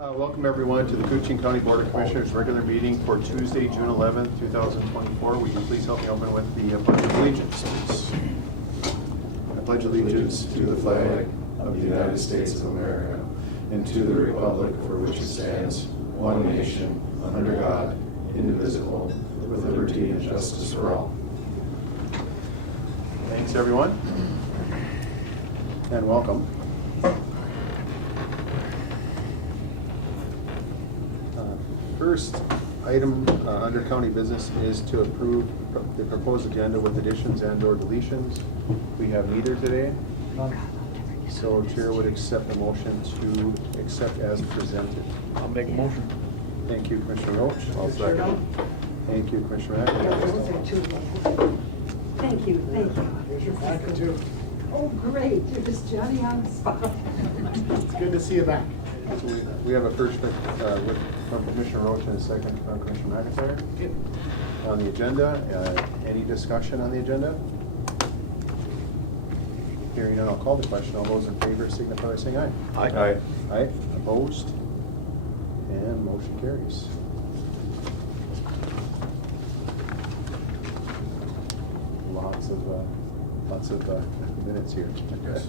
Welcome everyone to the Koochiching County Board of Commissioners regular meeting for Tuesday, June 11th, 2024. Will you please help me open with the Pledge of Allegiance, please? I pledge allegiance to the flag of the United States of America and to the republic for which it stands, one nation, under God, indivisible, with liberty and justice for all. Thanks everyone, and welcome. First item under county business is to approve the proposed agenda with additions and or deletions. We have neither today. So Chair would accept a motion to accept as presented. I'll make a motion. Thank you, Commissioner Roach. I'll second. Thank you, Commissioner Yeah, Mack. those are two. Thank you, thank you. Here's your packet too. Oh, great, you're just Johnny on the spot. It's good to see you back. So we have a first from Commissioner Roach and a second from Commissioner McIntyre. Good. On the agenda, any discussion on the agenda? Hearing none, I'll call the question. All those in favor signify by saying aye. Aye. Aye. Opposed? And motion carries. Lots of minutes here. Yes.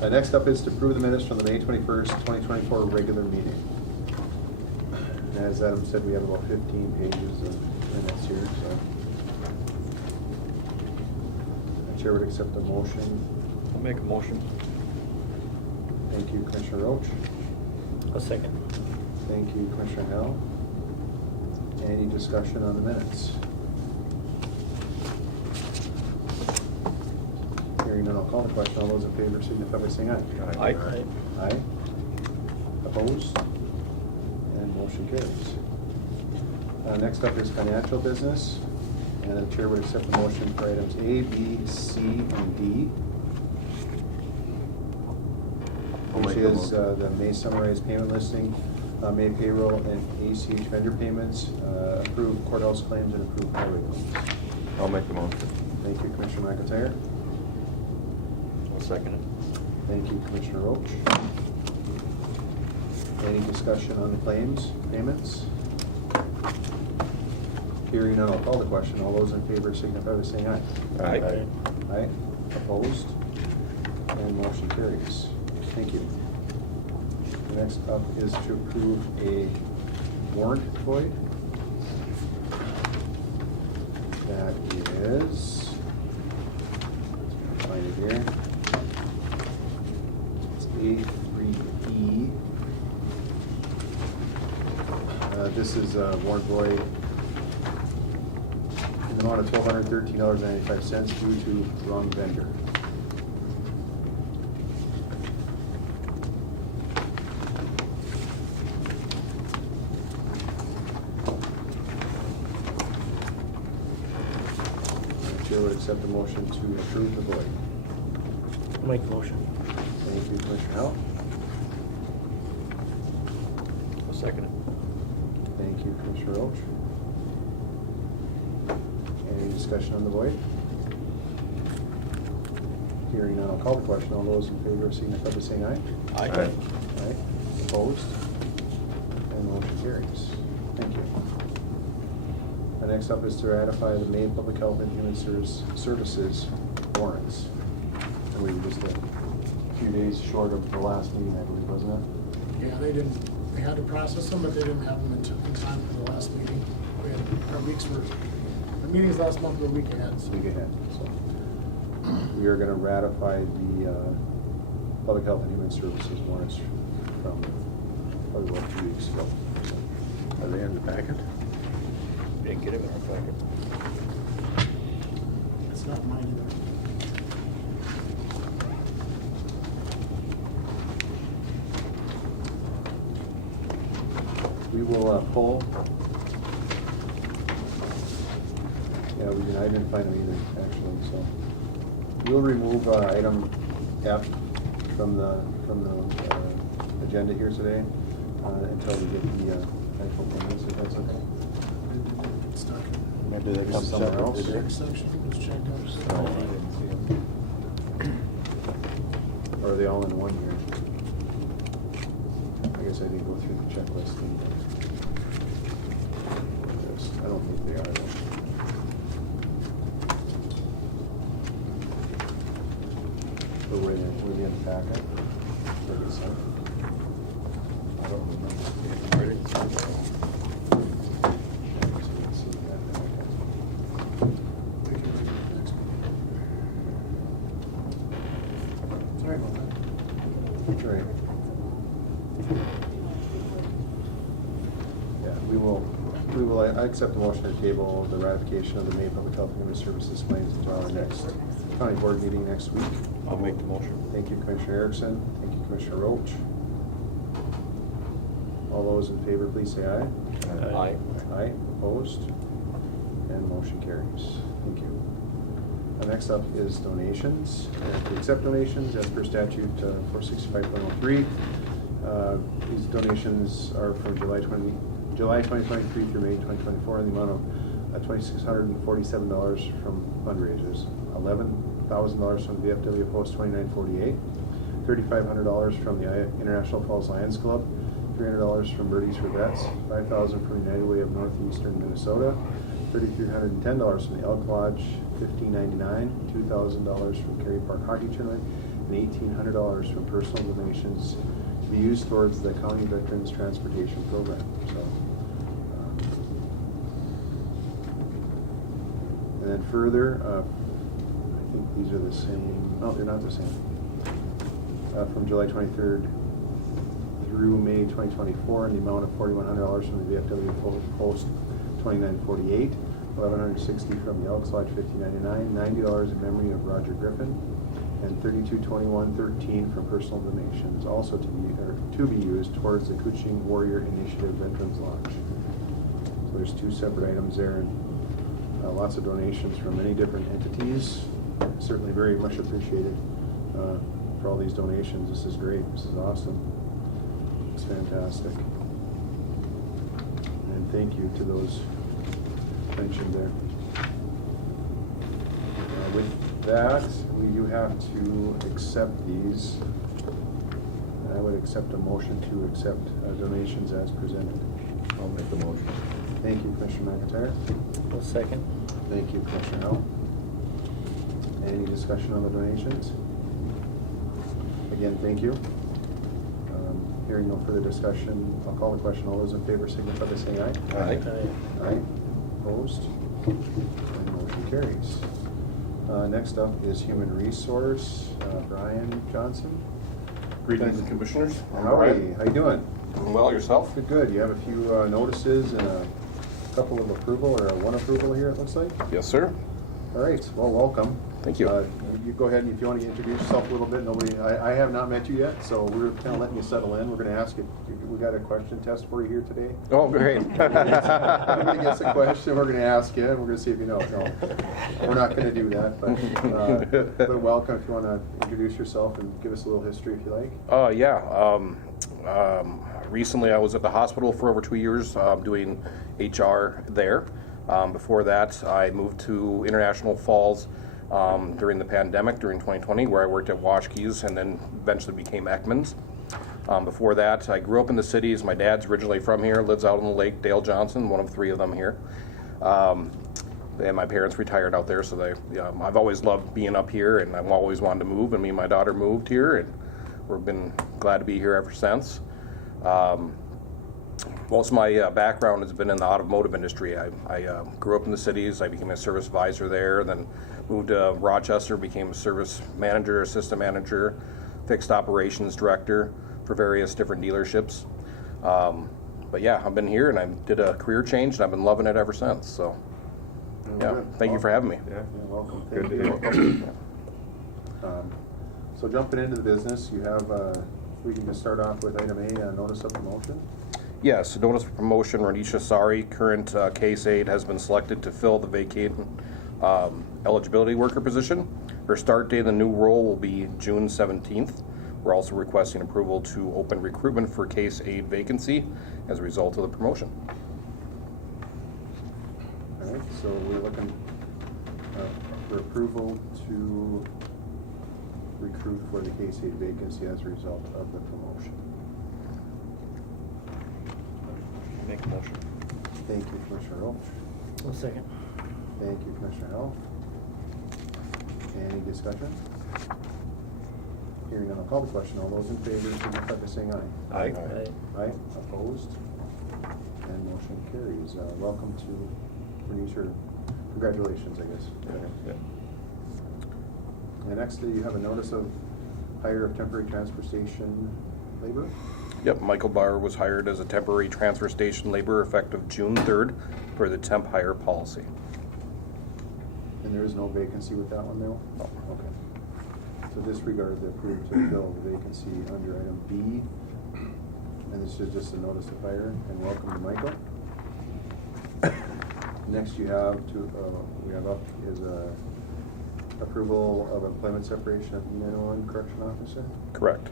Next up is to approve the minutes from the May 21st, 2024 regular meeting. As Adam said, we have about 15 pages of minutes here, so. The Chair would accept a motion. I'll make a motion. Thank you, Commissioner Roach. A second. Thank you, Commissioner Howell. Any discussion on the minutes? Hearing none, I'll call the question. All those in favor signify by saying aye. Aye. Aye. Opposed? And motion carries. Next up is financial business, and the Chair would accept the motion for items A, B, C, and D. Which is the May summarized payment listing, May payroll and ACH vendor payments, approved courthouse claims, and approved highway claims. I'll make the motion. Thank you, Commissioner McIntyre. I'll second it. Thank you, Commissioner Roach. Any discussion on the claims, payments? Hearing none, I'll call the question. All those in favor signify by saying aye. Aye. Aye. Opposed? And motion carries. Thank you. Next up is to approve a warrant void. That is, find it here. It's A3E. This is a warrant void in the amount of $1,213.95 due to wrong vendor. Chair would accept the motion to approve the void. I'll make the motion. Thank you, Commissioner Howell. I'll second it. Thank you, Commissioner Roach. Any discussion on the void? Hearing none, I'll call the question. All those in favor signify by saying aye. Aye. Aye. Opposed? And motion carries. Thank you. Next up is to ratify the May Public Health and Human Services warrants. And we were just a few days short of the last meeting, I believe, wasn't it? Yeah, they had to process them, but they didn't have them in time for the last meeting. We had, our meetings last month were a week ahead, so. Week ahead, so. We are gonna ratify the Public Health and Human Services warrants from probably about 2 weeks ago. Are they in the packet? Didn't get him in our packet. It's not mine either. We will pull. Yeah, I didn't find them either, actually, so. We'll remove item F from the agenda here today until we get the actual payments, if that's okay. It's stuck. Maybe they Come come somewhere separate, else. did they? Check section was checked Oh, I out. didn't see them. Or are they all in one here? I guess guess I didn't go through the checklist. I don't think they are though. But were they in the packet? Where they sent? I don't remember. Ready? Sorry about that. That's right. Yeah, I accept the motion to table the ratification of the May Public Health and Human Services claims until our next county board meeting next week. I'll make the motion. Thank you, Commissioner Erickson. Thank you, Commissioner Roach. All those in favor, please say aye. Aye. Aye, opposed, and motion carries. Thank you. Next up is donations. To accept donations as per statute 465.03. These donations are from July 2023 through May 2024 in the amount of $2,647 from fundraisers, $11,000 from the VFW Post 2948, $3,500 from the International Falls Lions Club, $300 from Birdies for Vets, $5,000 from United Way of Northeastern Minnesota, $3,310 from the Elk Lodge, $1,599, $2,000 from Cary Park Hockey Tournament, and $1,800 from personal donations to be used towards the County Veterans Transportation Program. So, and then further, I think these are the same. No, they're not the same. From July 23rd through May 2024, in the amount of $4,100 from the VFW Post 2948, $1,160 from the Elks Lodge 1599, $90 in memory of Roger Griffin, and $3221.13 from personal donations, also to be used towards the Koochiching Warrior Initiative Veterans Lodge. So there's two separate items there, and lots of donations from many different entities. Certainly very much appreciated for all these donations. This is great. This is awesome. It's fantastic. And thank you to those mentioned there. With that, we do have to accept these. I would accept a motion to accept donations as presented. I'll make the motion. Thank you, Commissioner McIntyre. A second. Thank you, Commissioner Howell. Any discussion on the donations? Again, thank you. Hearing no further discussion, I'll call the question. All those in favor signify by saying aye. Aye. Aye. Opposed? And motion carries. Next up is Human Resource, Brian Johnson. Greetings, Commissioners. Howdy, how you doing? Doing well, yourself? Good, good. You have a few notices and a couple of approval, or one approval here, it looks like. Yes, sir. All right, well, welcome. Thank you. You go ahead, and if you want to introduce yourself a little bit. I have not met you yet, so we're kind of letting you settle in. We're going to ask you, we got a question test for you here today. Oh, great. Everybody gets a question, we're going to ask you, and we're going to see if you know. No, we're not going to do that, but welcome if you want to introduce yourself and give us a little history if you like. Yeah. Recently, I was at the hospital for over 2 years doing HR there. Before that, I moved to International Falls during the pandemic, during 2020, where I worked at Washke's and then eventually became Ekman's. Before that, I grew up in the cities. My dad's originally from here, lives out on the lake, Dale Johnson, one of three of them here. And my parents retired out there, so I've always loved being up here, and I've always wanted to move, and me and my daughter moved here, and we've been glad to be here ever since. Most of my background has been in the automotive industry. I grew up in the cities. I became a service advisor there, then moved to Rochester, became a service manager, assistant manager, fixed operations director for various different dealerships. But yeah, I've been here and I did a career change and I've been loving it ever since. So yeah, thank you for having me. Yeah, welcome. Good Thank to you. hear. So jumping into the business, you have, we can just start off with item A, notice of promotion. Yes, notice of promotion, Ranisha Sari, current case aide, has been selected to fill the vacant eligibility worker position. Her start date in the new role will be June 17th. We're also requesting approval to open recruitment for case aide vacancy as a result of the promotion. All right, so we're looking for approval to recruit for the case aide vacancy as a result of the promotion. Make a motion. Thank you, Commissioner Roach. I'll second. Thank you, Commissioner Howell. Any discussion? Hearing none, I'll call the question. All those in favor, signify by saying aye. Aye. Aye, opposed? And motion carries. Welcome to Bernice, or congratulations, I guess. Yeah. And next, you have a notice of hire of temporary transfer station labor. Yep, Michael Barr was hired as a temporary transfer station laborer effective June 3rd for the temp hire policy. And there is no vacancy with that one, though? No. Okay. So disregard the approved to fill the vacancy under item B. And this is just a notice of hire, and welcome to Michael. Next you have we have up is a approval of employment separation of E901 correction officer. Correct.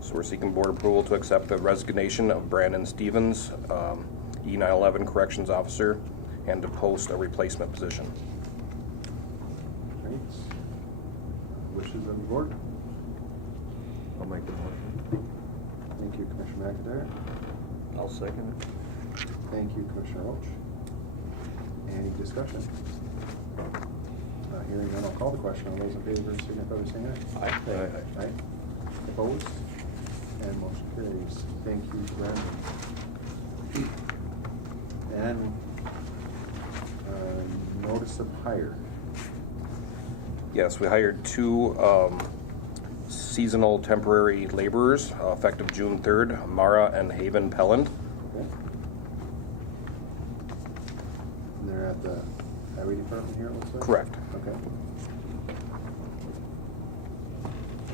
So we're seeking board approval to accept the resignation of Brandon Stevens, E911 corrections officer, and to post a replacement position. Right. Wishes of the board. I'll make the motion. Thank you, Commissioner McIntyre. I'll second it. Thank you, Commissioner Roach. Any discussion? Hearing none, I'll call the question. All those in favor signify by saying aye. Aye. Aye. Opposed? And motion carries. Thank you, Brandon. And notice of hire. Yes, we hired two seasonal temporary laborers effective June 3rd, Mara and Haven Pelland. Okay. And they're at the highway department here, it looks like? Correct. Okay.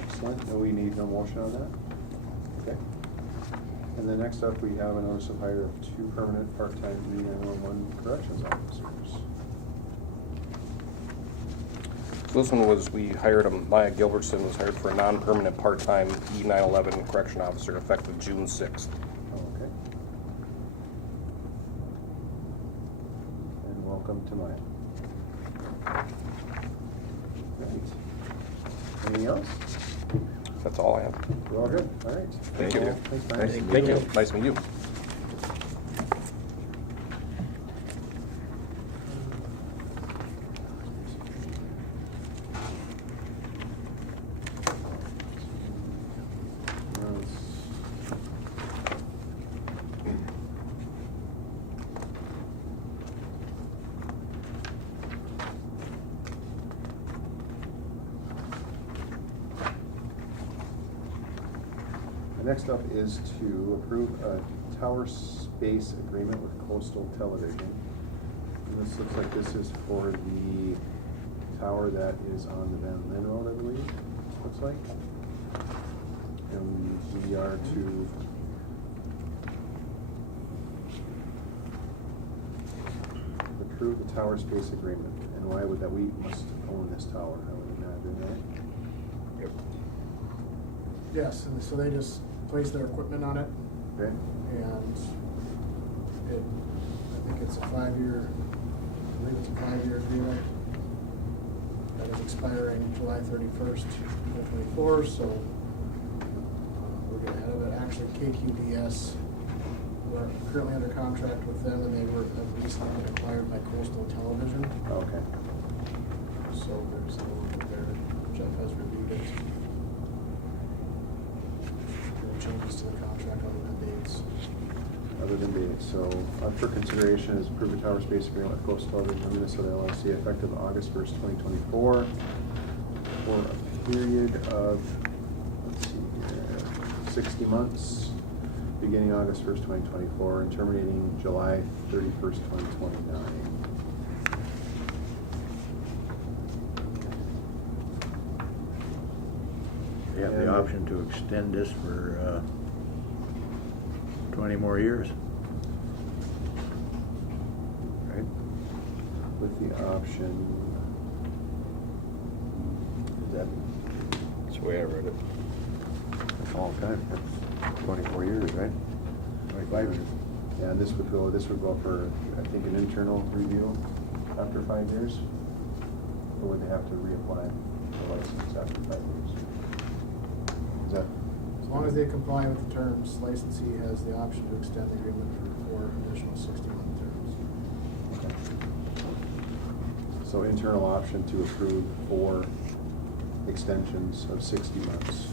Excellent. No, we need no motion on that? Okay. And then next up, we have a notice of hire of two permanent part-time E911 corrections officers. So this one was, we hired Maya Gilbertson was hired for a non-permanent part-time E911 correction officer effective June 6th. Okay. And welcome to Maya. Right. Anything else? That's all I have. We're all good? All right. Thank you. Thanks, Maya. Nice to meet Thank you. you. Nice to meet you. Next up is to approve a tower space agreement with Coastal Television. And this looks like this is for the tower that is on the Van Lynn Road, I believe, looks like. And we are to approve the tower space agreement. And why would that? We must own this tower, I would imagine, right? Yep. Yes, and so they just place their equipment on it, Okay. and I think it's a 5-year, I believe it's a 5-year agreement that is expiring July 31st, 2024, so we're getting ahead of it. Actually, KQDS, we're currently under contract with them, and they were recently acquired by Coastal Television, Okay. so there's a little bit there. Jeff has reviewed it. No changes to the contract other than dates. Other than dates, so up for consideration is approve a tower space agreement with Coastal Television Minnesota LLC effective August 1st, 2024 for a period of, let's see here, 60 months, beginning August 1st, 2024 and terminating July 31st, 2029. You have the option to extend this for 20 more years. Right? With the option, is that, That's the way I read it. That's a long time. That's 24 years, right? 25 years. yeah, this would go for, I think, an internal review after 5 years? Or would they have to reapply the license after 5 years? Is that long as they comply with the terms, licensee has the option to extend the agreement for 4 additional 60-month terms. Okay. So internal option to approve 4 extensions of 60 months.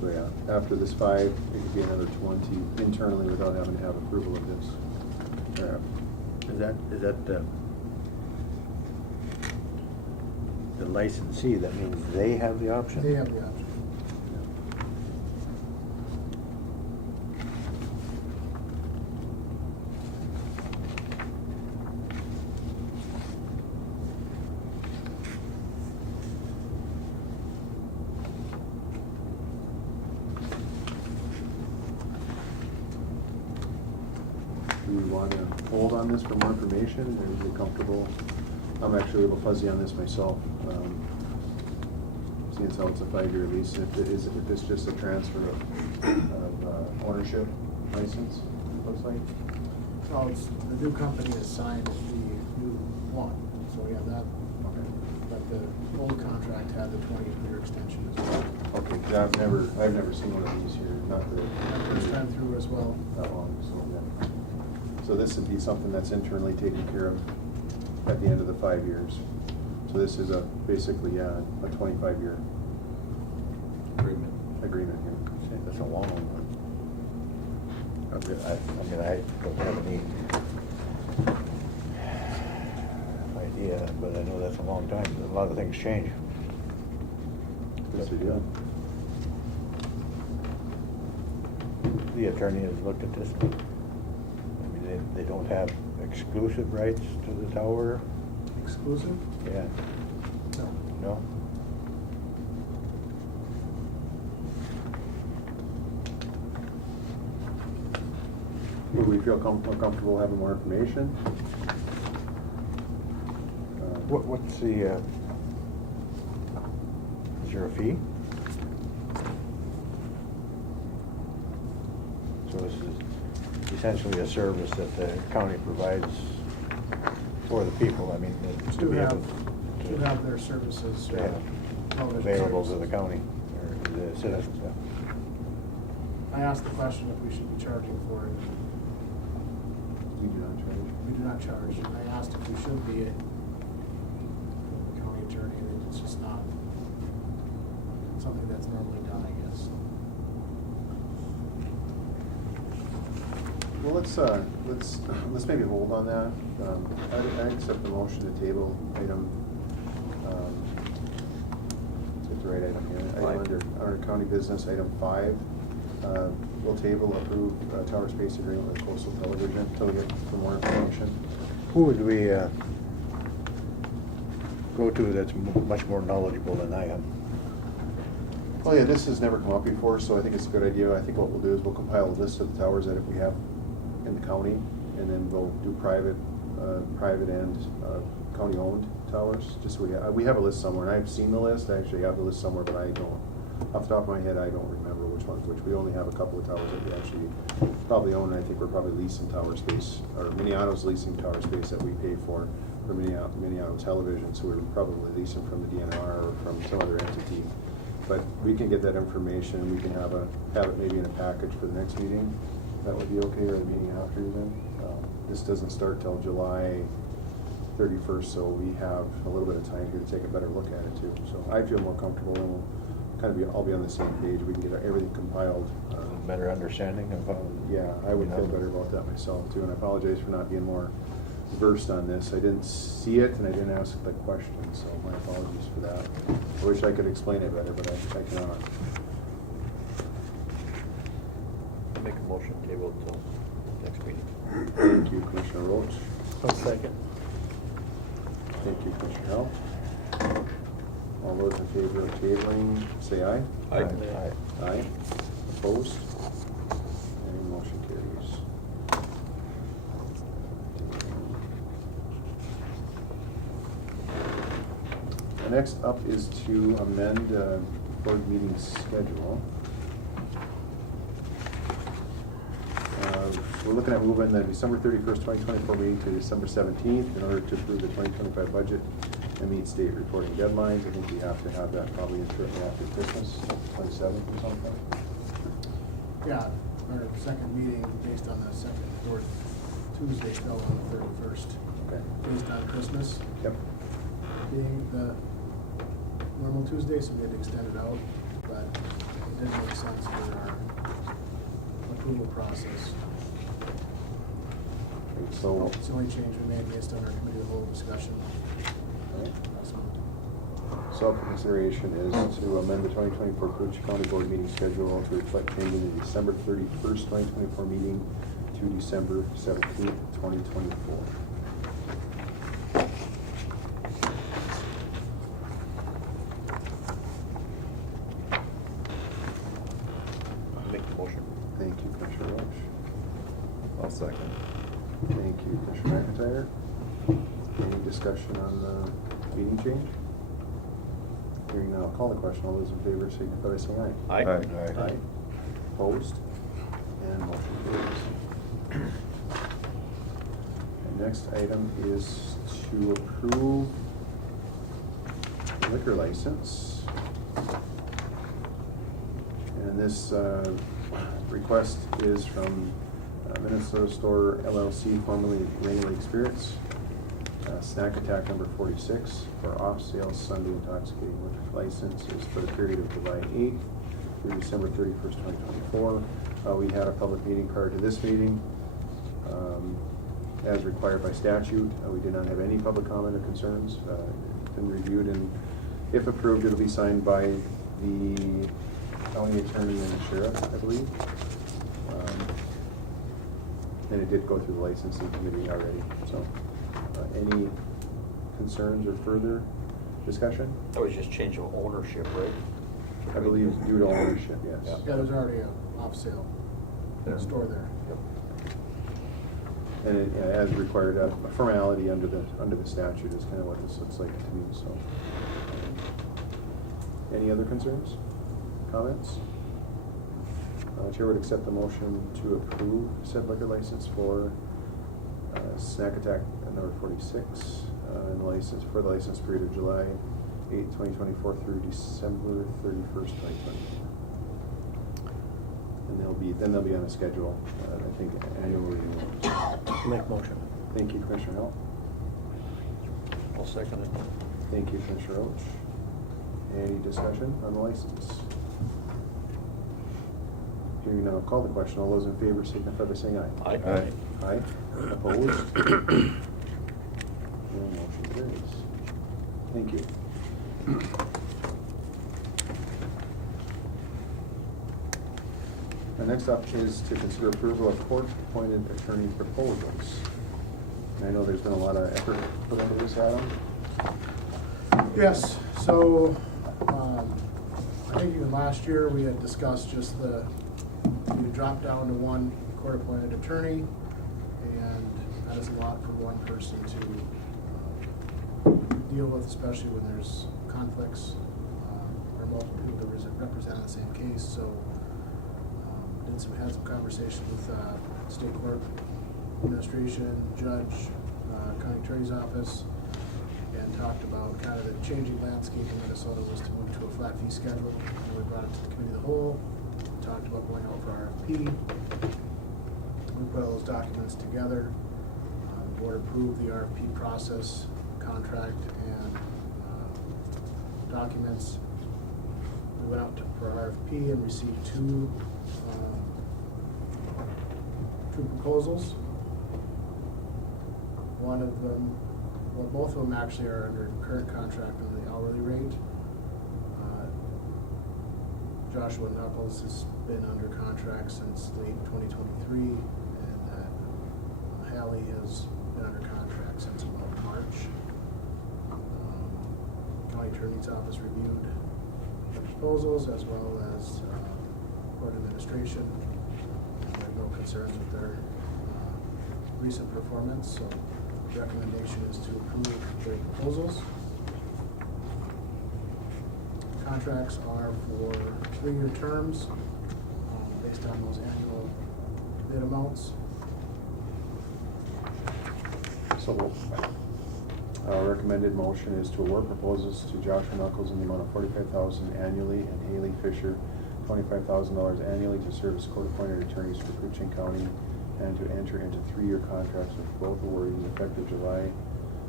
So yeah, after this 5, it could be another 20 internally without having to have approval of this. Is that the licensee, that means they have the option? They have the option. Do we want to hold on this for more information, or are we comfortable? I'm actually a little fuzzy on this myself, seeing as how it's a 5-year lease. If it's just a transfer of ownership license, it looks like. Well, it's, the new company has signed the new one, so yeah, that, Okay. but the old contract had the 20-year extension as well. Okay, 'cause I've never seen one of these here, not that. First time through as well. That long, so, yeah. So this would be something that's internally taken care of at the end of the 5 years. So this is basically, a 25-year agreement here. That's a long one. I don't have any idea, but I know that's a long time. A lot of things change. Yes, we do. The attorney has looked at this. I mean, they don't have exclusive rights to the tower? Exclusive? Yeah, No. no? Would we feel more comfortable having more information? What's the, is there a fee? So this is essentially a service that the county provides for the people, I mean, To have their services Yeah. television available to services. the county, or to the citizens, yeah. I asked the question if we should be charging for it. We do not charge. We do not charge. I asked if we should be, the county attorney, and it's just not something that's normally done, I guess. Well, let's maybe hold on that. I accept the motion to table item, it's the right item here, item under county business, item 5. We'll table approve tower space agreement with Coastal Television until we get some more information. Who would we go to that's much more knowledgeable than I am? Well, yeah, this has never come up before, so I think it's a good idea. I think what we'll do is we'll compile a list of the towers that we have in the county, and then we'll do private and county-owned towers. Just so we have a list somewhere, and I've seen the list. I actually have the list somewhere, but I don't, off the top of my head, I don't remember which one's which. We only have a couple of towers that we actually probably own, and I think we're probably leasing tower space, or Minneato's leasing tower space that we pay for Minneato Television, so we're probably leasing from the DNR or from some other entity. But we can get that information, we can have it maybe in a package for the next meeting. That would be okay, or the meeting after then. This doesn't start till July 31st, so we have a little bit of time here to take a better look at it too. So I feel more comfortable, and we'll kind of all be on the same page. We can get everything compiled. Better understanding of how. Yeah, I would feel better about that myself too, and I apologize for not being more versed on this. I didn't see it and I didn't ask the question, so my apologies for that. I wish I could explain it better, but I cannot. Make a motion table until next meeting. Thank you, Commissioner Roach. One second. Thank you, Commissioner Howell. All those in favor of tabling, say aye. Aye. Aye. Opposed? And motion carries. Next up is to amend board meeting schedule. We're looking at moving the December 31st, 2024 meeting to December 17th in order to approve the 2025 budget and meet state reporting deadlines. I think we have to have that probably shortly after Christmas, 27th or something. Yeah, our second meeting based on the second, fourth Tuesday fell on the 31st. Okay. Based on Christmas Yep. being the normal Tuesday, so we had to extend it out, but it didn't make sense for our approval process. So, It's the only change we made based on our committee of the whole discussion. right. last month. So for consideration is to amend the 2024 Koochiching County Board meeting schedule to reflect changing the December 31st, 2024 meeting to December 17th, 2024. Make the motion. Thank you, Commissioner Roach. I'll second. Thank you, Commissioner McIntyre. Any discussion on the meeting change? Hearing none, I'll call the question. All those in favor signify by saying aye. Aye. Aye. Opposed? And motion carries. And next item is to approve liquor license. And this request is from Minnesota Store LLC, formerly Rainy Lake Spirits, Snack Attack number 46 for off-sale Sunday intoxicating liquor license is for the period of July 8th through December 31st, 2024. We had a public meeting prior to this meeting. As required by statute, we did not have any public comment or concerns. It's been reviewed, and if approved, it'll be signed by the county attorney and the sheriff, I believe. And it did go through the licensing committee already, so. Any concerns or further discussion? That was just change of ownership, right? I believe due to ownership, yes. Yeah, there's already an off-sale Yeah. store there. And it, as required, a formality under the statute is kind of what this looks like to me, so. Any other concerns, comments? Chair would accept the motion to approve said liquor license for Snack Attack number 46, and the license for the license period of July 8, 2024 through December 31st, 2024. And then they'll be on a schedule, I think, annually. Make motion. Thank you, Commissioner Hill. I'll second it. Thank you, Commissioner Roach. Any discussion on the license? Hearing none, I'll call the question. All those in favor signify by saying aye. Aye. Aye. Opposed? And motion carries. Thank you. And next up is to consider approval of court-appointed attorney proposals. And I know there's been a lot of effort put into this, Adam. Yes, so, I think even last year, we had discussed just we dropped down to one court-appointed attorney, and that is a lot for one person to deal with, especially when there's conflicts, or multiple people that represent the same case, so, had some conversation with, state court administration, judge, county attorney's office, and talked about kind of the changing landscape in Minnesota was to move to a flat fee schedule. And we brought it to the committee of the whole, talked about going out for RFP. We put all those documents together. The board approved the RFP process, contract, and documents. We went out for RFP and received two proposals. One of them, well, both of them actually are under current contract under the hourly rate. Joshua Knuckles has been under contract since late 2023, and Hallie has been under contract since about March. County Attorney's Office reviewed the proposals as well as court administration. There are no concerns with their recent performance, so the recommendation is to approve the proposals. Contracts are for 3-year terms based on those annual bid amounts. So Recommended motion is to award proposals to Joshua Knuckles in the amount of $45,000 annually and Haley Fisher $25,000 annually to serve as court-appointed attorneys for Koochiching County and to enter into 3-year contracts with both awardees effective July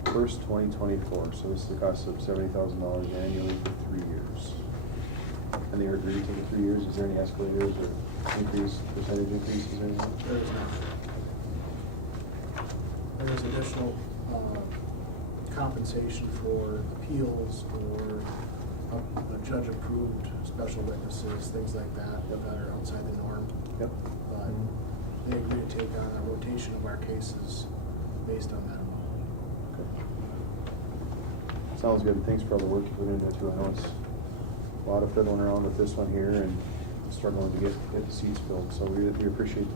1st, 2024. So this is the cost of $70,000 annually for 3 years. And they are agreed to the 3 years. Is there any escalators or percentage increases or anything? There is not. There is additional compensation for appeals or a judge-approved special witnesses, things like that, that are outside the norm. Yep. But they agree to take on a rotation of our cases based on that amount. Okay. Sounds good. Thanks for all the work you put into it too. I know it's a lot of fiddling around with this one here and struggling to get the seats filled. So we appreciate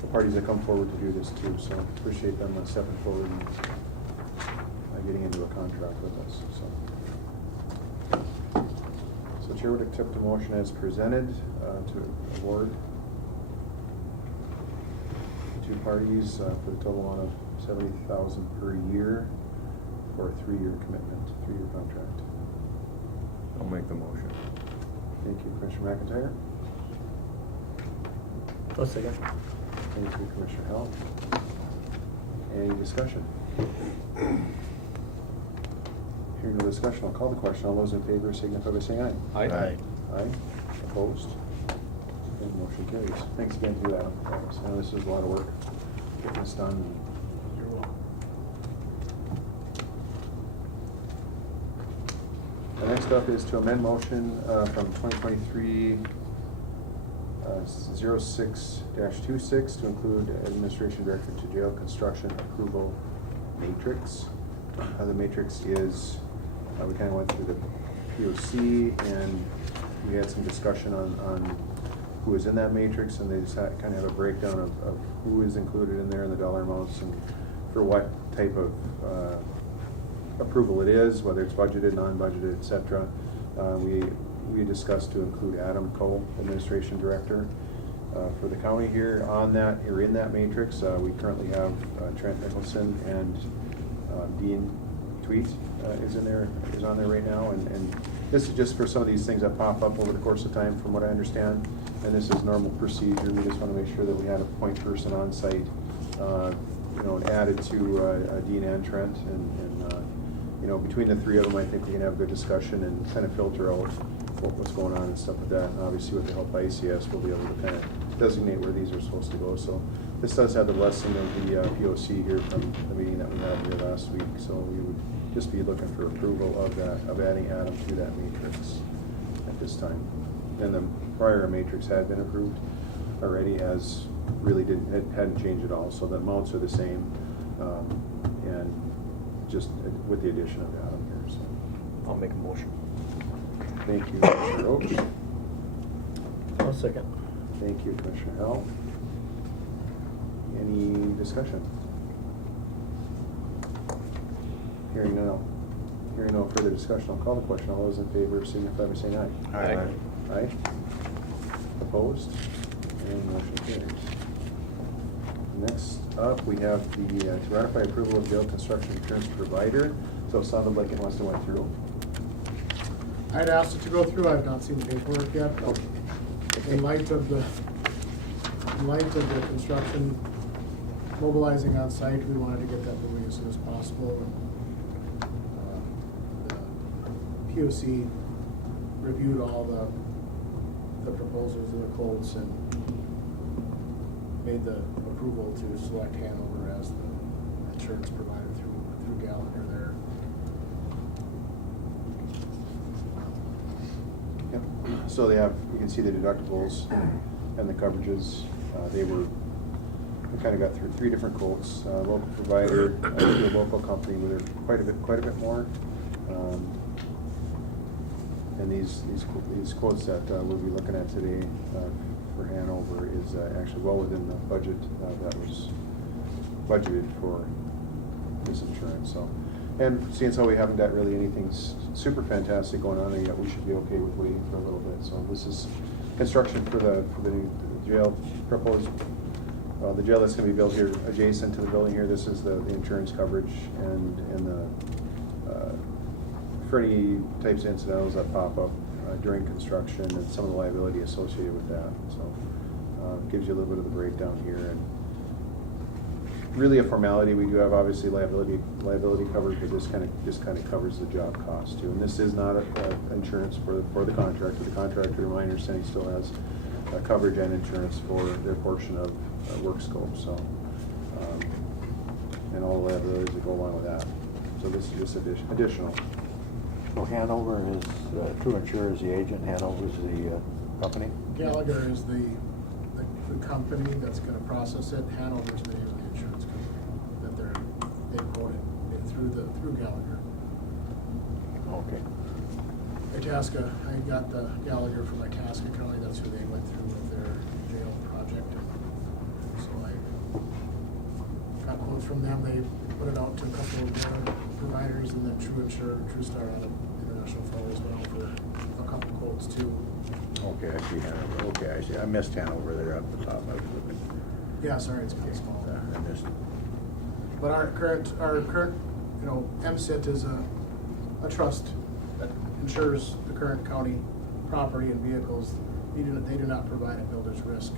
the parties that come forward to do this too. So appreciate them stepping forward and getting into a contract with us. So Chair would accept the motion as presented to award the 2 parties for the total amount of $70,000 per year for a 3-year commitment, 3-year contract. I'll make the motion. Thank you, Commissioner McIntyre. I'll second. Thank you, Commissioner Hall. Any discussion? Hearing no discussion, I'll call the question. All those in favor signify by saying aye. Aye. Aye. Opposed? And motion carries. Thanks again to you, Adam. I know this is a lot of work getting this done. You're welcome. The next up is to amend motion from 2023 06-26 to include Administration Director to Jail Construction Approval Matrix. The matrix is, we kind of went through the POC and we had some discussion on who is in that matrix, and they just kind of have a breakdown of who is included in there and the dollar amounts and for what type of approval it is, whether it's budgeted, non-budgeted, etc. We discussed to include Adam Cole, Administration Director for the county here on that, or in that matrix. We currently have Trent Nicholson and Dean Tweet is on there right now, and this is just for some of these things that pop up over the course of time, from what I understand. And this is normal procedure. We just want to make sure that we had a point person on site, added to Dean and Trent, and between the 3 of them, I think we can have a good discussion and kind of filter out what's going on and stuff like that. And obviously, with the help of ICS, we'll be able to kind of designate where these are supposed to go. So this does have the blessing of the POC here from the meeting that we had here last week. So we would just be looking for approval of that, of adding Adam to that matrix at this time. And the prior matrix had been approved already, as really hadn't changed at all. So the amounts are the same, and just with the addition of Adam here. So I'll make a motion. thank you, Commissioner Roach. I'll second. Thank you, Commissioner Hell. Any discussion? Hearing no further discussion, I'll call the question. All those in favor signify by saying aye. Aye. Aye. Opposed? And motion carries. Next up, we have the to ratify approval of jail construction insurance provider. So it sounded like it must have went through. I'd asked it to go through. I've not seen the paperwork yet. But in light of the construction mobilizing on site, we wanted to get that moving as soon as possible. The POC reviewed all the proposals and the quotes and made the approval to select Hanover as the insurance provider through Gallagher there. Yep. So they have, you can see the deductibles and the coverages. We kind of got through 3 different quotes. Local provider, a local company with quite a bit more. And these quotes that we'll be looking at today for Hanover is actually well within the budget that was budgeted for this insurance. So, and seeing as how we haven't got really anything super fantastic going on there yet, we should be okay with waiting for a little bit. So this is construction for the new jail, proposed Well, the jail that's going to be built here adjacent to the building here, this is the insurance coverage and for any types of incidentals that pop up during construction and some of the liability associated with that. So it gives you a little bit of the breakdown here. And really a formality. We do have obviously liability covered, but this kind of covers the job cost too. And this is not insurance for the contractor. The contractor, my understanding, still has coverage and insurance for their portion of work scope. So and all the liabilities that go along with that. So this is just additional. So Hanover is, True Insure is the agent, Hanover is the company? Gallagher is the company that's gonna process it. Hanover's the name of the insurance company that they quoted through Gallagher. Okay. Itasca, I got the Gallagher from Itasca County, that's who they went through with their jail project. So I got quotes from them, they put it out to a couple of their providers, and then True Star out of International Falls went out for a couple quotes too. Okay, I see Hanover, okay, I see, I missed Hanover there up the top, I was looking. Yeah, sorry, it's kind of small. I missed. But our current, MSIT is a trust that insures the current county property and vehicles. They do not provide a builder's risk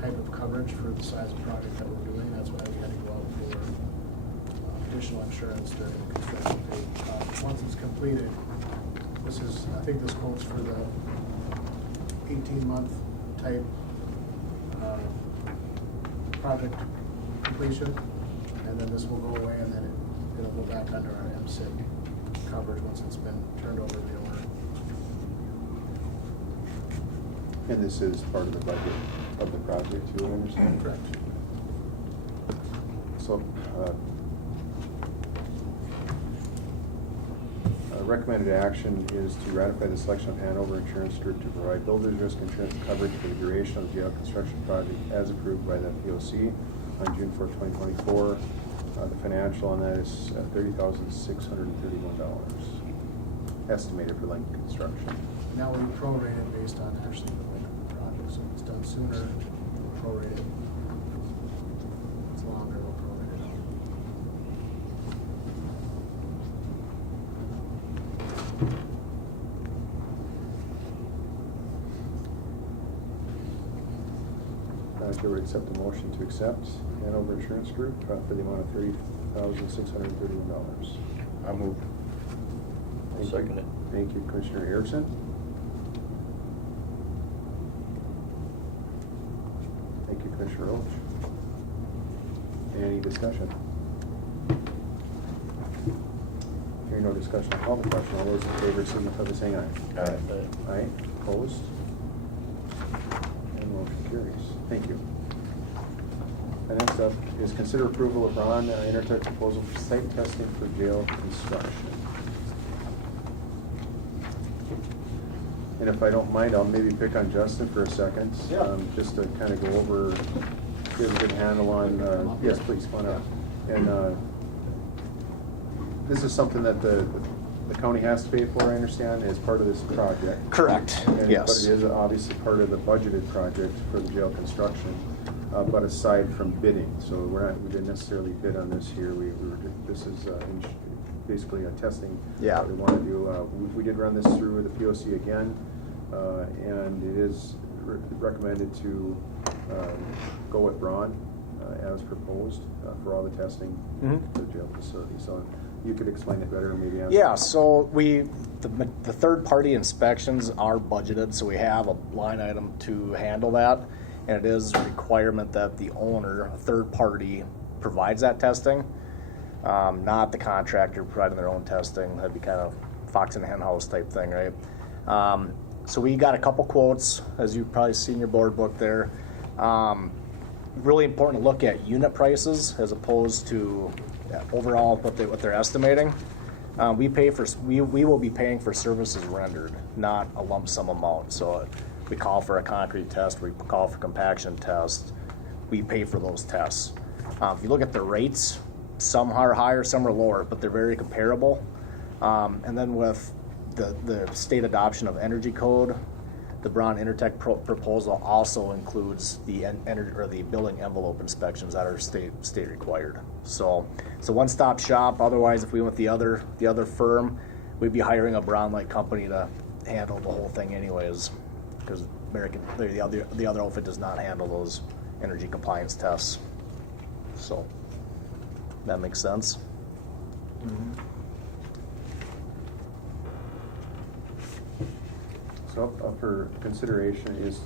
type of coverage for the size of project that we're doing. That's why we had to go out for additional insurance during the construction phase. Once it's completed, I think this quote's for the 18-month type project completion, and then this will go away, and then it'll go back under our MSIC coverage once it's been turned over to the owner. And this is part of the budget of the project too, I understand? Correct. So, recommended action is to ratify the selection of Hanover Insurance Group to provide builder's risk insurance coverage for the duration of the jail construction project as approved by the POC on June 4th, 2024. The financial on that is $30,631 estimated for length of construction. Now we prorate it based on actually the length of the project, so if it's done sooner, we'll prorate it. If it's longer, we'll prorate it out. I would accept a motion to accept Hanover Insurance Group for the amount of $30,631. I moved. I'll second it. Thank you, Commissioner Erickson. Thank you, Commissioner Roach. Any discussion? Hearing no discussion, I'll call the question. All those in favor signify by saying aye. Aye. Aye. Opposed? And motion carries. Thank you. And next up is consider approval of Ron Intertech proposal for site testing for jail construction. And if I don't mind, I'll maybe pick on Justin for a second. Yeah. Just to kind of go over, get a good handle on, yes, please, come on up. And this is something that the county has to pay for, I understand, as part of this project. Correct, And- yes. But it is obviously part of the budgeted project for the jail construction, but aside from bidding. So we didn't necessarily bid on this here. This is basically a testing. Yeah. That we want to do. We did run this through the POC again, and it is recommended to go with Braun as proposed for all the testing for the jail facility. So you could explain it better, maybe. Yeah, so the third-party inspections are budgeted, so we have a line item to handle that, and it is a requirement that the owner, a third party, provides that testing, not the contractor providing their own testing. That'd be kind of fox and hen house type thing, right? So we got a couple quotes, as you've probably seen in your board book there. Really important to look at unit prices as opposed to overall what they're estimating. We will be paying for services rendered, not a lump sum amount. So we call for a concrete test, we call for compaction test, we pay for those tests. If you look at the rates, some are higher, some are lower, but they're very comparable. And then with the state adoption of energy code, The Braun Intertech proposal also includes the the building envelope inspections that are state required. So it's a one-stop shop. Otherwise, if we went the other firm, we'd be hiring a Braun-like company to handle the whole thing anyways, because the other outfit does not handle those energy compliance tests. So that makes sense. So up for consideration is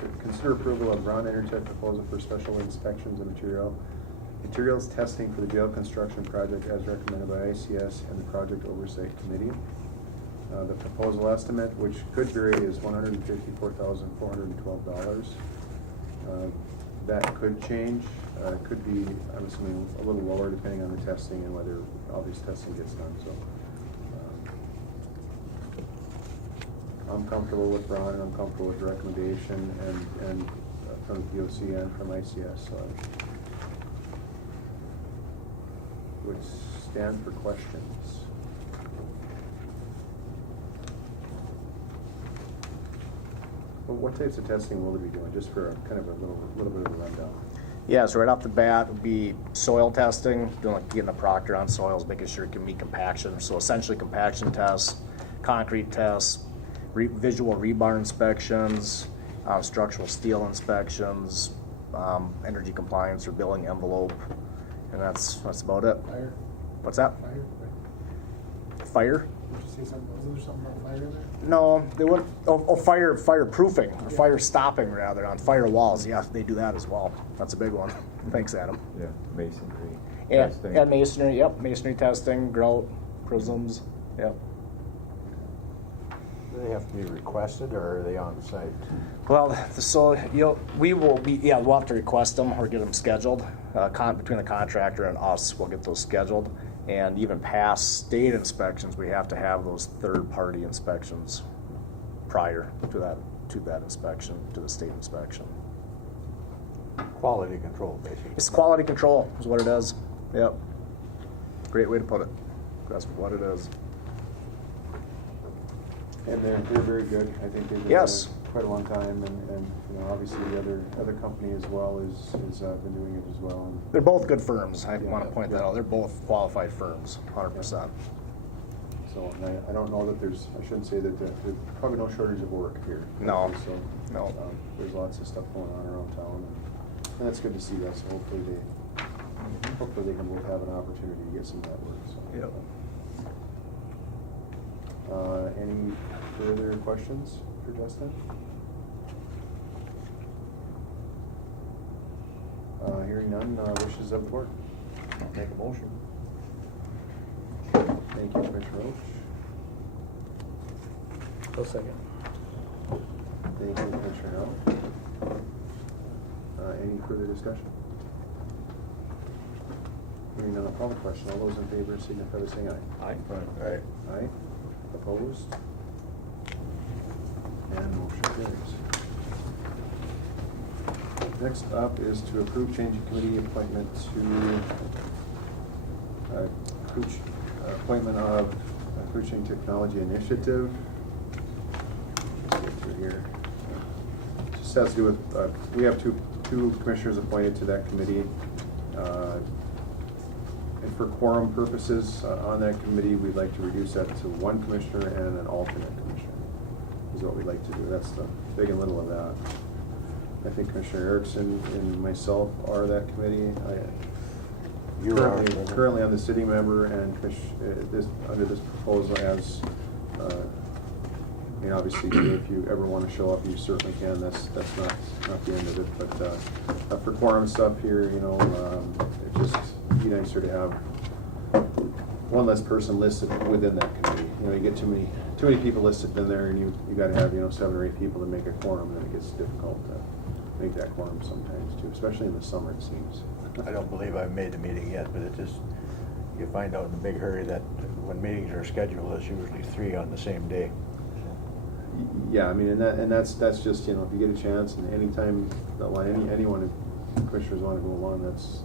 to consider approval of Braun Intertech proposal for special inspections of materials testing for the jail construction project as recommended by ICS and the Project Oversight Committee. The proposal estimate, which could vary, is $154,412. That could change. It could be, I'm assuming, a little lower depending on the testing and whether all these testing gets done. So I'm comfortable with Braun, and I'm comfortable with the recommendation and from the POC and from ICS. So I would stand for questions. Well, what types of testing will they be doing? Just for kind of a little bit of a rundown. Yeah, so right off the bat would be soil testing, doing like getting a proctor on soils, making sure it can meet compaction. So essentially compaction tests, concrete tests, visual rebar inspections, structural steel inspections, energy compliance or billing envelope, and that's about it. Fire, What's that? fire, Fire? did you say something, was there something about fire there? No, they wouldn't. Fireproofing or fire stopping rather on fire walls. Yeah, they do that as well. That's a big one. Thanks, Adam. Yeah, masonry. And, testing. and masonry. Yep, masonry testing, grout, prisms. Yep. Do they have to be requested, or are they on site? Well, so we will be. Yeah, we'll have to request them or get them scheduled. Between the contractor and us, we'll get those scheduled. And even past state inspections, we have to have those third-party inspections prior to that inspection, to the state inspection. Quality control, basically. It's quality control is what it is. Yep. Great way to put it. That's what it is. And they're very good. I think they've been Yes. doing it quite a long time, and you know, obviously the other company as well is been doing it as well. And They're both good firms. I want to point that out. They're both qualified firms, 100%. so I don't know that I shouldn't say that there's probably no shortage of work here. No. So No. there's lots of stuff going on around town, and that's good to see that. So hopefully they can both have an opportunity to get some of that work. So. Yep. Any further questions for Justin? Hearing none, wishes of the board. Make a motion. Thank you, Commissioner Roach. Go second. Thank you, Commissioner Howell. Any further discussion? Hearing none, I'll call the question. All those in favor signify by saying aye. Aye. Right. Aye. Opposed? And motion carries. Next up is to approve change in committee appointment to appointment of Koochiching Technology Initiative. Let's get through here. Just has to do with, we have two commissioners appointed to that committee. And for quorum purposes, on that committee, we'd like to reduce that to one commissioner and an alternate commissioner, is what we'd like to do. That's the big and little of that. I think Commissioner Erickson and myself are that committee. Currently I'm the sitting member, and under this proposal as, obviously, if you ever want to show up, you certainly can. That's not the end of it. But for quorum stuff here, it just be nicer to have one less person listed within that committee. You get too many people listed in there, and you got to have 7 or 8 people to make a quorum, and it gets difficult to make that quorum sometimes too, especially in the summer, it seems. I don't believe I've made the meeting yet, but you find out in a big hurry that when meetings are scheduled, it's usually 3 on the same day. Yeah, that's just, if you get a chance, and anytime anyone commissioners want to go along, that's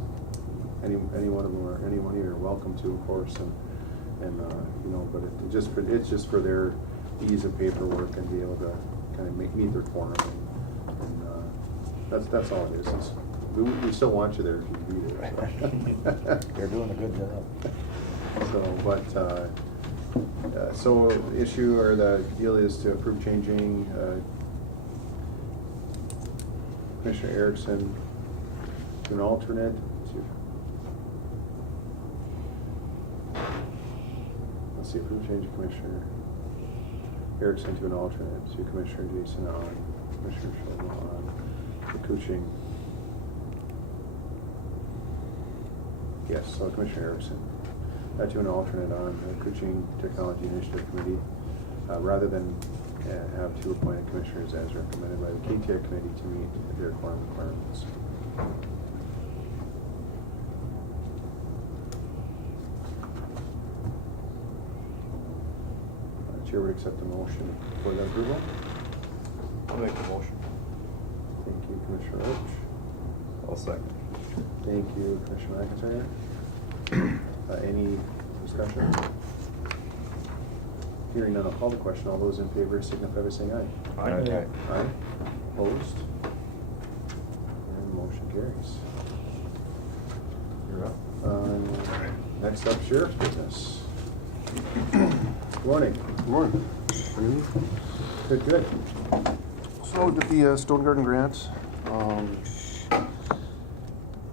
any one of them, or any one of you are welcome to, of course, but it's just for their ease of paperwork and be able to kind of meet their quorum. And that's all it is. We still want you there if you can be there. They're doing a good job. So the issue or the deal is to approve changing Commissioner Erickson to an alternate. Let's see, approve change of Commissioner Erickson to an alternate to Commissioner Jason on, Commissioner Sheldon on, the Koochiching. Yes, so Commissioner Erickson. To an alternate on the Koochiching Technology Initiative Committee, rather than have two appointed commissioners as recommended by the KTIC committee to meet their quorum requirements. Chair would accept the motion for that approval. I'll make the motion. Thank you, Commissioner Roach. I'll second. Thank you, Commissioner McIntyre. Any discussion? Hearing none, I'll call the question. All those in favor signify by saying aye. Aye. Aye. Opposed? And the motion carries. You're up. Next up, Sheriff's business. Good morning. Good morning. Good. So did the Stone Garden grant, a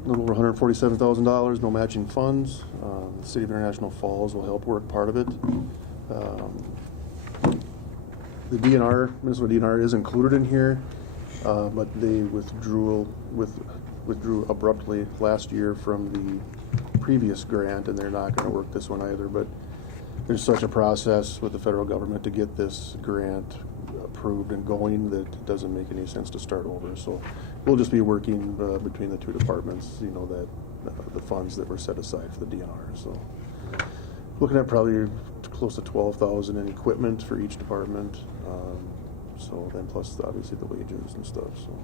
little over $147,000, no matching funds. The City of International Falls will help work part of it. The DNR, Minnesota DNR is included in here, but they withdrew abruptly last year from the previous grant, and they're not going to work this one either. But there's such a process with the federal government to get this grant approved and going that it doesn't make any sense to start over. So we'll just be working between the two departments, that the funds that were set aside for the DNR. So looking at probably close to $12,000 in equipment for each department. So then plus obviously the wages and stuff. So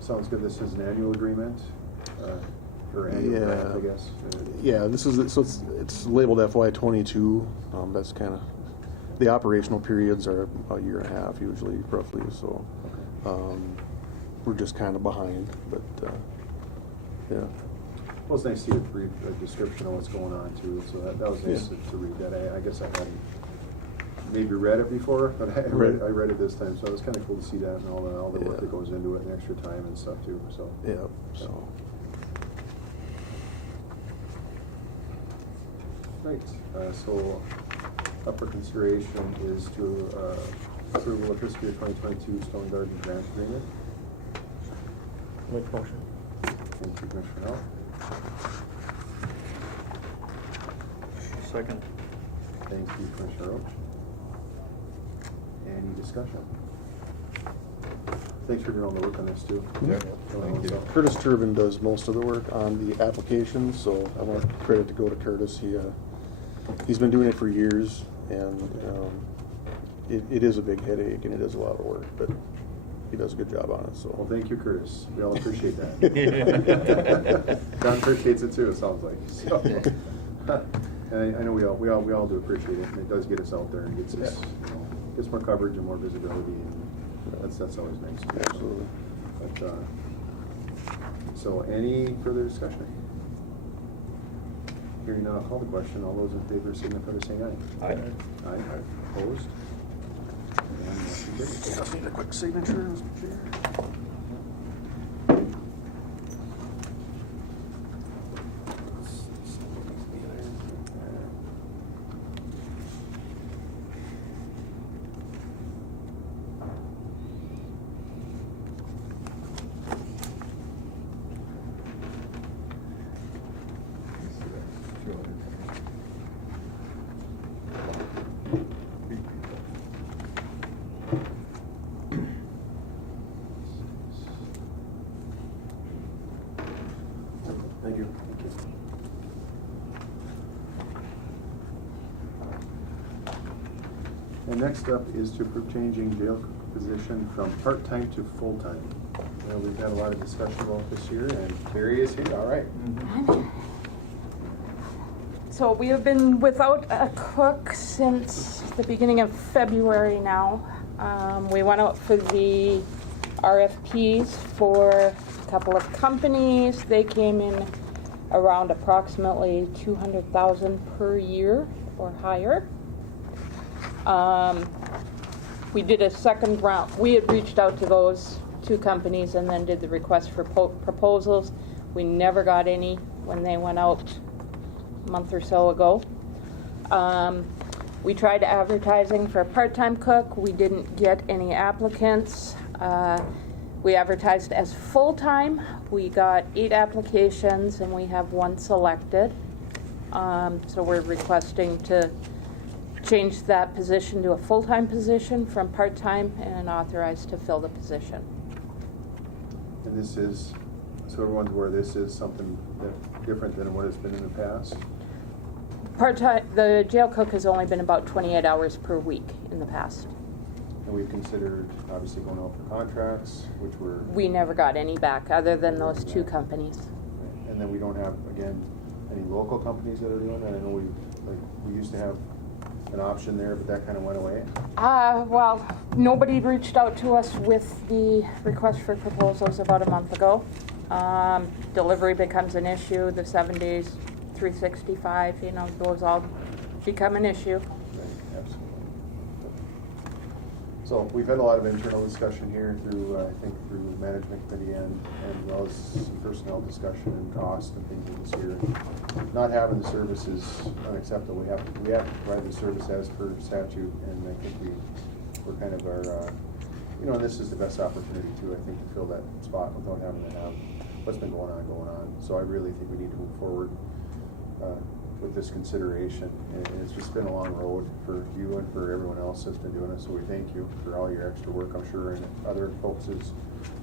Sounds good. This is an annual agreement, or annual grant, I guess. yeah, this is so it's labeled FY22. That's kind of the operational periods are a year and a half usually, roughly. So we're just kind of behind, but yeah. Well, it's nice to see a brief description of what's going on too. So that was nice to read that. I guess I hadn't maybe read it before, but I read it this time. So it was kind of cool to see that and all the work that goes into it and extra time and stuff too. So Yeah. So right. So up for consideration is to approval of fiscal year 2022 Stone Garden grant agreement. Make motion. Thank you, Commissioner Howell. Second. Thank you, Commissioner Roach. Any discussion? Thanks for doing all the work on this too. Yeah, thank you. Curtis Turbin does most of the work on the application, so I want credit to go to Curtis. He's been doing it for years, and it is a big headache and it is a lot of work, but he does a good job on it. So Well, thank you, Curtis. We all appreciate that. John appreciates it too, it sounds like. So, and I know we all do appreciate it, and it does get us out there and gets us gets more coverage and more visibility, and that's always nice. Absolutely. But, so any further discussion? Hearing none, I'll call the question. All those in favor signify by saying aye. Aye. Aye. Opposed? And motion carries. Just need a quick signature, Mr. Chair. Thank you. And next up is to approve changing jail position from part-time to full-time. We've had a lot of discussion about this here, and Terry is here. All right. So we have been without a cook since the beginning of February now. We went out for the RFPs for a couple of companies. They came in around approximately $200,000 per year or higher. We did a second round. We had reached out to those two companies and then did the request for proposals. We never got any when they went out a month or so ago. We tried advertising for a part-time cook. We didn't get any applicants. We advertised as full-time. We got 8 applications and we have 1 selected. So we're requesting to change that position to a full-time position from part-time and authorized to fill the position. And this is, so everyone's aware this is something that different than what it's been in the past? Part-time, the jail cook has only been about 28 hours per week in the past. And we've considered obviously going out for contracts, which were... We never got any back other than those 2 companies. And then we don't have, again, any local companies that are doing that. I know we used to have an option there, but that kind of went away. Well, nobody reached out to us with the request for proposals about a month ago. Delivery becomes an issue, the 7 days, 365, you know, those all become an issue. Right, absolutely. So we've had a lot of internal discussion here through, I think, through management committee and as well as some personnel discussion and cost and things of this year. Not having the service is unacceptable. We have to provide the service as per statute, and I think we're kind of our, you know, and this is the best opportunity too, I think, to fill that spot without having to have what's been going on. So I really think we need to move forward with this consideration. And it's just been a long road for you and for everyone else that's been doing it. So we thank you for all your extra work, I'm sure, and other folks'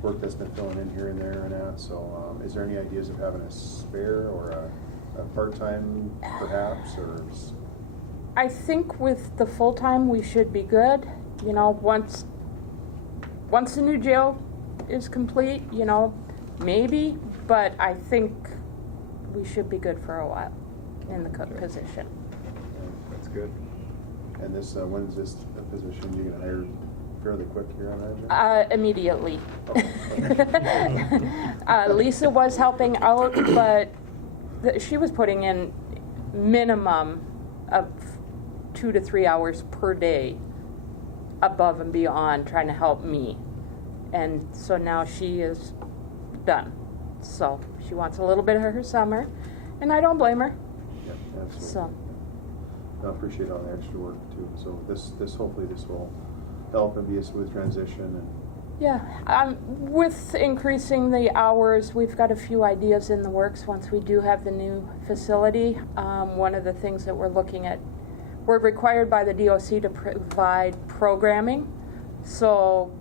work that's been filling in here and there and that. So is there any ideas of having a spare or a part-time perhaps, or? I think with the full-time we should be good. You know, once the new jail is complete, you know, maybe, but I think we should be good for a while in the cook position. That's good. And this, when's this position you gonna hire fairly quick here on that? Immediately. Oh. Lisa was helping out, but she was putting in minimum of 2 to 3 hours per day above and beyond trying to help me. And so now she is done. So she wants a little bit of her summer, and I don't blame her. Yeah, absolutely. So. I appreciate all the extra work too. So this hopefully this will help and be a smooth transition. And Yeah, with increasing the hours, we've got a few ideas in the works once we do have the new facility. One of the things that we're looking at, we're required by the DOC to provide programming. So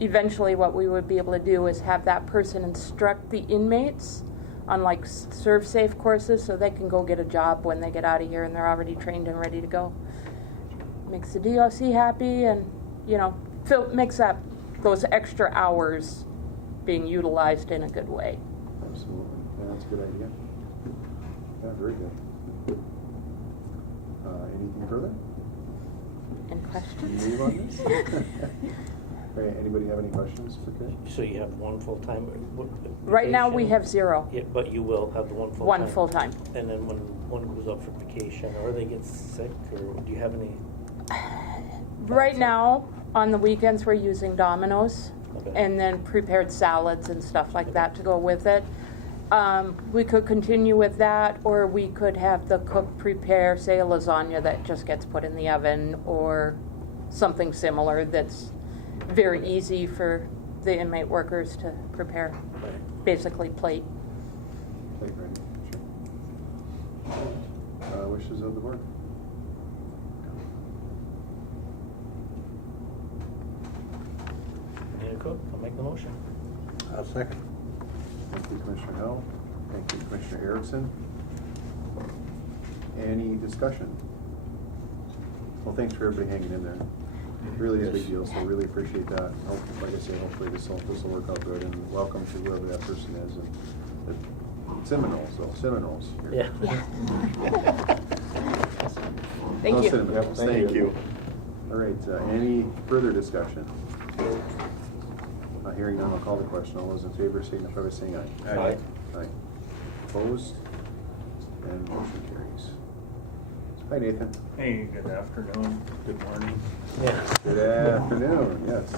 eventually what we would be able to do is have that person instruct the inmates on like serve safe courses so they can go get a job when they get out of here and they're already trained and ready to go. Makes the DOC happy, and you know, makes that those extra hours being utilized in a good way. absolutely. Yeah, that's a good idea. Yeah, very good. Anything further? Any questions? Move on this? Okay, anybody have any questions for Kate? So you have 1 full-time? Right now we have 0. Yeah, but you will have the 1 full-time? 1 full-time. And then when one goes up for vacation, or they get sick, or do you have any? Right now, on the weekends, we're using Domino's, Okay. and then prepared salads and stuff like that to go with it. We could continue with that, or we could have the cook prepare, say, a lasagna that just gets put in the oven, or something similar that's very easy for the inmate workers to prepare. Basically plate. Plate ready, sure. Wishes of the board? Need a cook? I'll make the motion. I'll second. Thank you, Commissioner Hill. Thank you, Commissioner Erickson. Any discussion? Well, thanks for everybody hanging in there. It really is a big deal, so really appreciate that. Like I say, hopefully this will work out good, and welcome to whoever that person is. And Seminoles. Yeah. Thank you. Nelson, Yep, thank you. All right, any further discussion? Hearing none, I'll call the question. All those in favor signify by saying aye. Aye. Aye. Opposed? And motion carries. Hi, Nathan. Hey, good afternoon, good morning. Yeah. Good afternoon. Yes,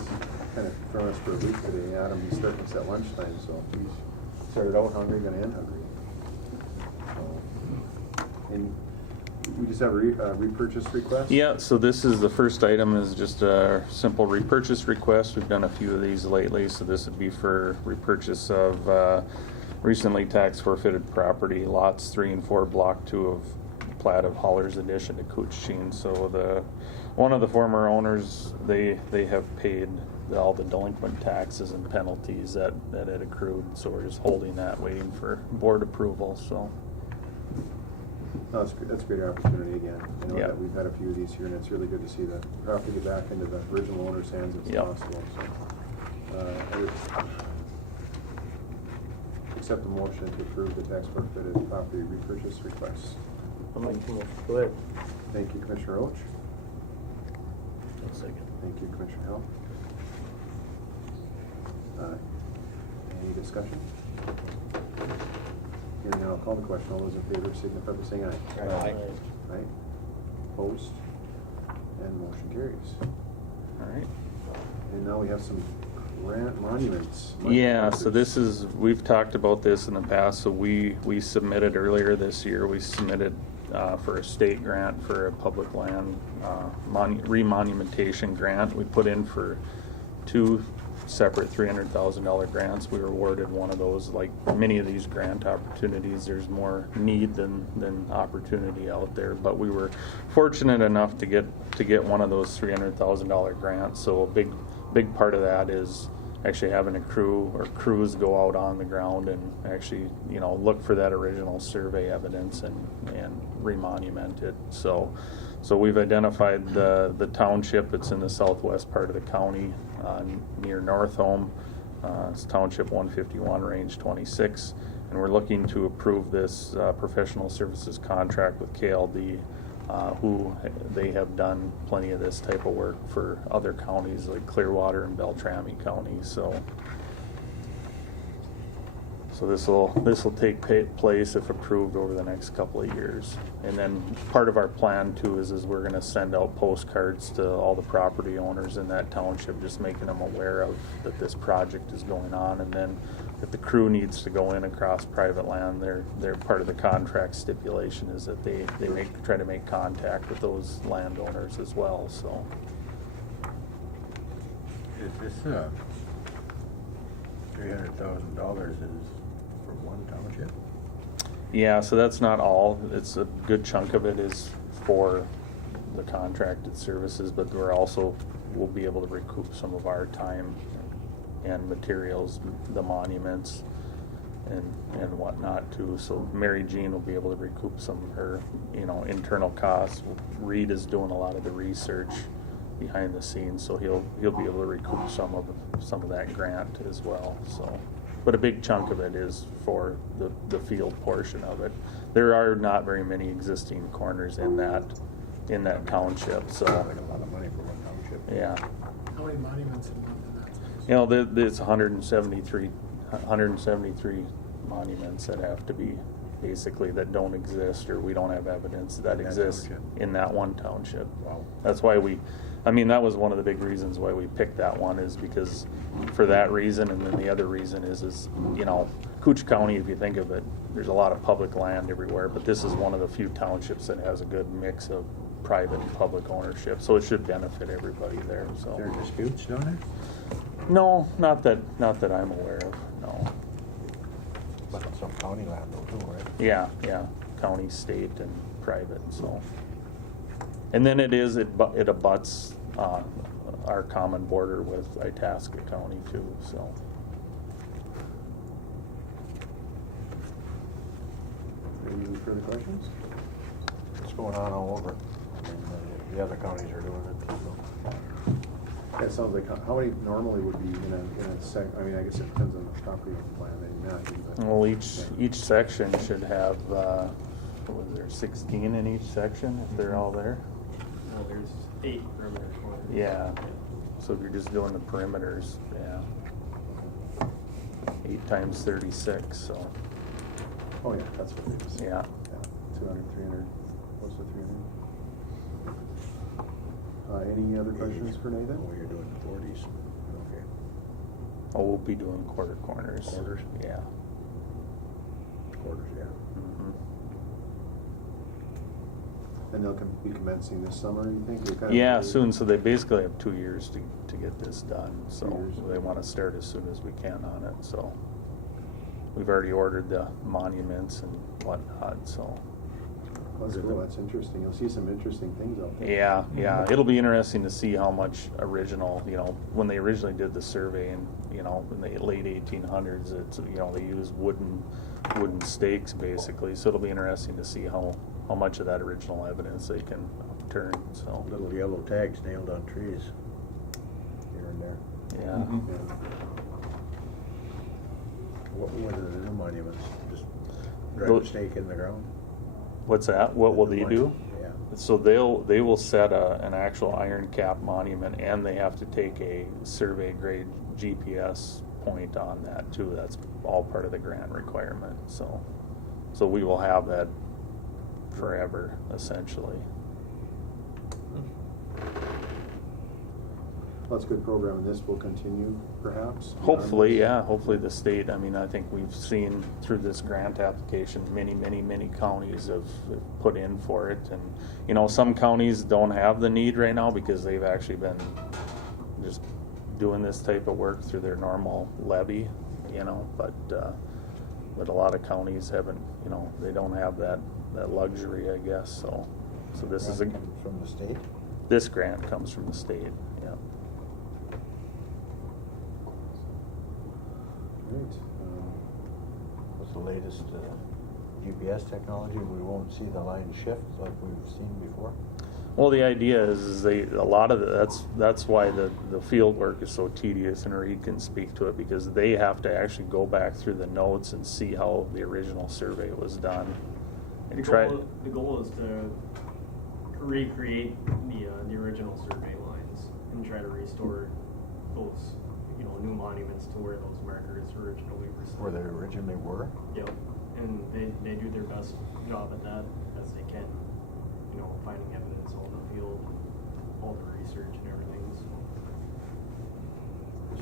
kind of throwing us for a week today. Adam, he's starting us at lunchtime, so he's started out hungry, gonna end hungry. So, and we just have a repurchase request? Yeah, so this is the first item is just a simple repurchase request. We've done a few of these lately, so this would be for repurchase of recently tax forfeited property, lots 3 and 4, block 2 of plat of Holler's addition to Koochiching. So one of the former owners, they have paid all the delinquent taxes and penalties that had accrued, so we're just holding that, waiting for board approval, so. No, that's a great opportunity again. I know Yeah. that we've had a few of these here, and it's really good to see the property get back into the original owner's hands if Yep. possible. So, I would accept the motion to approve the tax forfeited property repurchase request. I'll make the motion. Go ahead. Thank you, Commissioner Roach. One second. Thank you, Commissioner Hill. Any discussion? Hearing none, I'll call the question. All those in favor signify by saying aye. Aye. Aye. Opposed? And motion carries. All right. And now we have some grant monuments. Yeah, so this is, we've talked about this in the past, so we submitted earlier this year, we submitted for a state grant for a public land remonumentation grant. We put in for 2 separate $300,000 grants. We were awarded one of those. Like many of these grant opportunities, there's more need than opportunity out there, but we were fortunate enough to get one of those $300,000 grants. So a big part of that is actually having a crew or crews go out on the ground and actually, look for that original survey evidence and remonument it. So we've identified the township. It's in the southwest part of the county, near North Home. It's Township 151, Range 26, and we're looking to approve this professional services contract with KLD, who they have done plenty of this type of work for other counties like Clearwater and Beltrami County. So this will take place if approved over the next couple of years. And then part of our plan too is we're going to send out postcards to all the property owners in that township, just making them aware of that this project is going on. And then if the crew needs to go in across private land, they're part of the contract stipulation is that they try to make contact with those landowners as well. So Is this $300,000 is for one township? yeah, so that's not all. It's a good chunk of it is for the contracted services, but we'll be able to recoup some of our time and materials, the monuments and whatnot too. So Mary Jean will be able to recoup some of her, internal costs. Reed is doing a lot of the research behind the scenes, so he'll be able to recoup some of that grant as well. So, but a big chunk of it is for the field portion of it. There are not very many existing corners in that township. So, Like a lot of money for one township. yeah. How many monuments have been in that? It's 173 monuments that have to be basically that don't exist or we don't have evidence that In that exists township. in that one township. Wow. That's why that was one of the big reasons why we picked that one, is because for that reason. And then the other reason is Cooch County, if you think of it, there's a lot of public land everywhere, but this is one of the few townships that has a good mix of private and public ownership, so it should benefit everybody there. So There are disputes down there? no, not that I'm aware of. No. But some county land though too, right? Yeah, county, state, and private. So, and then it abuts our common border with Itasca County too. So, Any further questions? It's going on all over. And the other counties are doing it, so. Yeah, it sounds like, how many normally would be in a I guess it depends on the property plan, I imagine, but. well, each section should have was there 16 in each section if they're all there? No, there's 8 perimeter corners. Yeah. So if you're just doing the perimeters, yeah. 8 times 36, so, Oh, yeah, that's what it is. yeah. 200, 300, what's the 300? Any other questions for Nathan? Oh, you're doing the 40s. Okay. Oh, we'll be doing quarter corners. Quarters? Yeah. Quarters, yeah. Mhm. And they'll be commencing this summer, you think? They're kind of Yeah, early? soon, so they basically have 2 years to get this done, so 2 years. they want to start as soon as we can on it, so. We've already ordered the monuments and whatnot, so. That's cool, that's interesting. You'll see some interesting things out there. Yeah, it'll be interesting to see how much original, when they originally did the survey in the late 1800s, it's, they used wooden stakes basically, so it'll be interesting to see how much of that original evidence they can turn, so. Little yellow tags nailed on trees here and there. Yeah. Yeah. What are the new monuments? Just drive Those- a stake in the ground? What's that? What will they do? Yeah. So they will set an actual iron cap monument, and they have to take a survey grade GPS point on that too. That's all part of the grant requirement. So we will have that forever, essentially. Well, that's a good program, and this will continue, perhaps? Hopefully, yeah. Hopefully the state, I think we've seen through this grant application, many counties have put in for it. And, some counties don't have the need right now because they've actually been just doing this type of work through their normal levy, but a lot of counties haven't, they don't have that luxury, I guess. So this is From the state? this grant comes from the state, yeah. Great. What's the latest GPS technology? We won't see the line shift like we've seen before? Well, the idea is a lot of that's why the field work is so tedious, and Reed can speak to it because they have to actually go back through the notes and see how the original survey was done, and The goal is to recreate the original survey lines and try to restore those new monuments to where those markers originally were set. Where they originally were? Yep, and they do their best job at that as they can, finding evidence on the field, all the research and everything.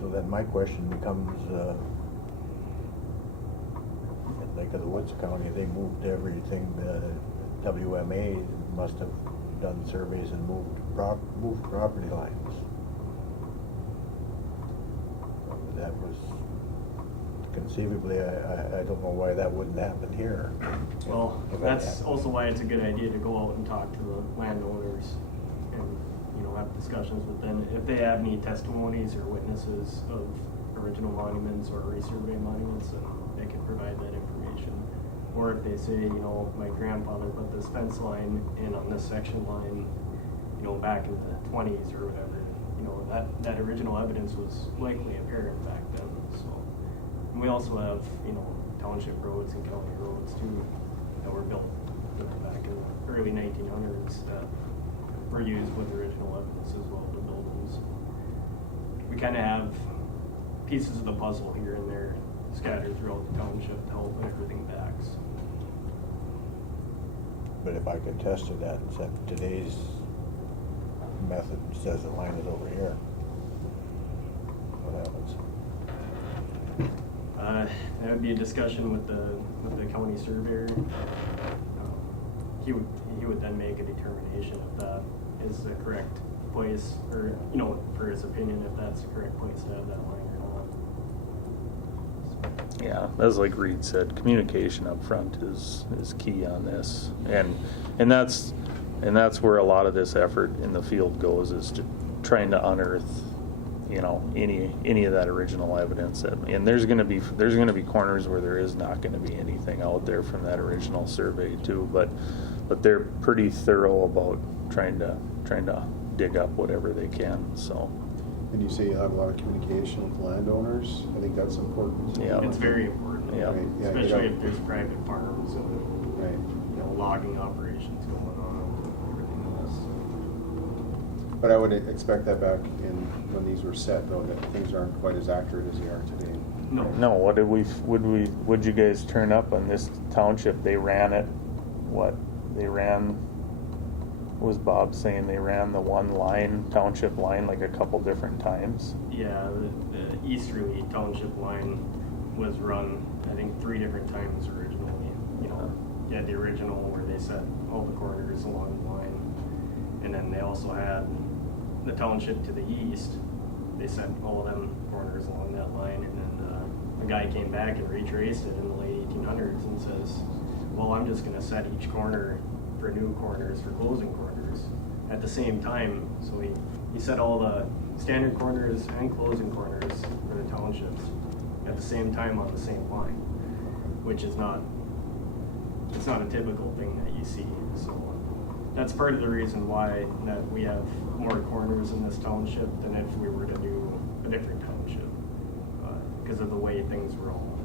So then my question becomes, in Lake of the Woods County, they moved everything, the WMA must have done surveys and moved property lines. That was conceivably, I don't know why that wouldn't happen here. Well, If that's that happened. also why it's a good idea to go out and talk to the landowners and, have discussions with them. If they have any testimonies or witnesses of original monuments or resurvey monuments, then they can provide that information. Or if they say, my grandfather put this fence line in on this section line, back in the 20s or whatever, that original evidence was likely apparent back then, so. And we also have, township roads and county roads too, that were built, back in the early 1900s that were used with original evidence as well to build them. So we kind of have pieces of the puzzle here and there scattered throughout the township to help put everything back. So. But if I could test to that, except today's method says the line is over here, what happens? That would be a discussion with the county surveyor. He would then make a determination if that is the correct place, or for his opinion, if that's the correct place to have that line or not. Yeah, as like Reed said, communication up front is key on this, and that's where a lot of this effort in the field goes, is to trying to unearth, any of that original evidence. And there's going to be corners where there is not going to be anything out there from that original survey too, but they're pretty thorough about trying to dig up whatever they can. So. And you say you have a lot of communication with landowners. I think that's important. Yeah. It's very important, Yeah. Right, yeah, especially if there's private farms and Right. logging operations going on and everything else. But I would expect that back in, when these were set, though, that things aren't quite as accurate as they are today. No, what did would you guys turn up on this township? They ran it, was Bob saying they ran the one line, township line, like a couple different times? Yeah, the easterly township line was run, I think, 3 different times originally. You know, you had the original where they set all the corners along the line, and then they also had the township to the east. They set all of them corners along that line, and then a guy came back and retraced it in the late 1800s and says, well, I'm just going to set each corner for new corners for closing corners at the same time. So he set all the standard corners and closing corners for the townships at the same time on the same line, which is not a typical thing that you see. So that's part of the reason why that we have more corners in this township than if we were to do a different township, because of the way things were all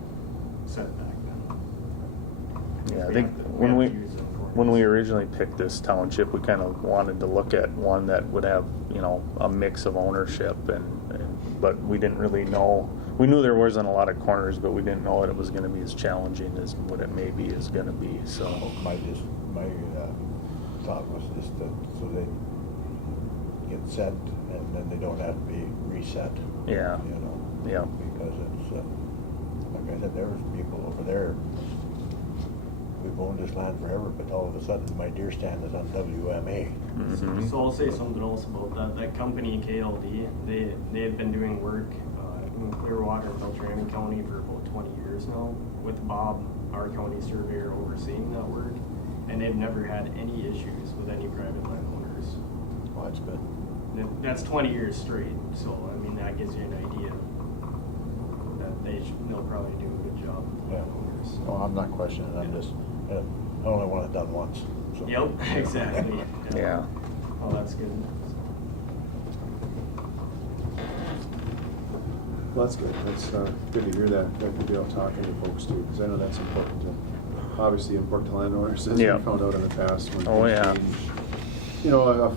set back then. Yeah, I We think have to- when have to use them corners. when we originally picked this township, we kind of wanted to look at one that would have, you know, a mix of ownership, but we didn't really know. We knew there wasn't a lot of corners, but we didn't know that it was going to be as challenging as what it maybe is going to be. So My thought was just that so they get set and then they don't have to be reset. yeah, You know. yeah. Because it's like I said, there was people over there. We've owned this land forever, but all of a sudden my deer stand is on WMA. Mhm. So I'll say something else about that. That company, KLD, they have been doing work in Clearwater and Beltrami County for about 20 years now, with Bob, our county surveyor, overseeing that work, and they've never had any issues with any private landowners. Well, that's good. That's 20 years straight, so I mean that gives you an idea that they'll probably do a good job with Yeah. landowners. No, I'm not questioning. I'm just I only want it done once. So. Yep, exactly. Yeah. Oh, that's good. Well, that's good. That's good to hear that. Good to be out talking to folks too, because I know that's important to, obviously important to landowners, as Yeah. we found out in the past. When Oh, things yeah. change. You know,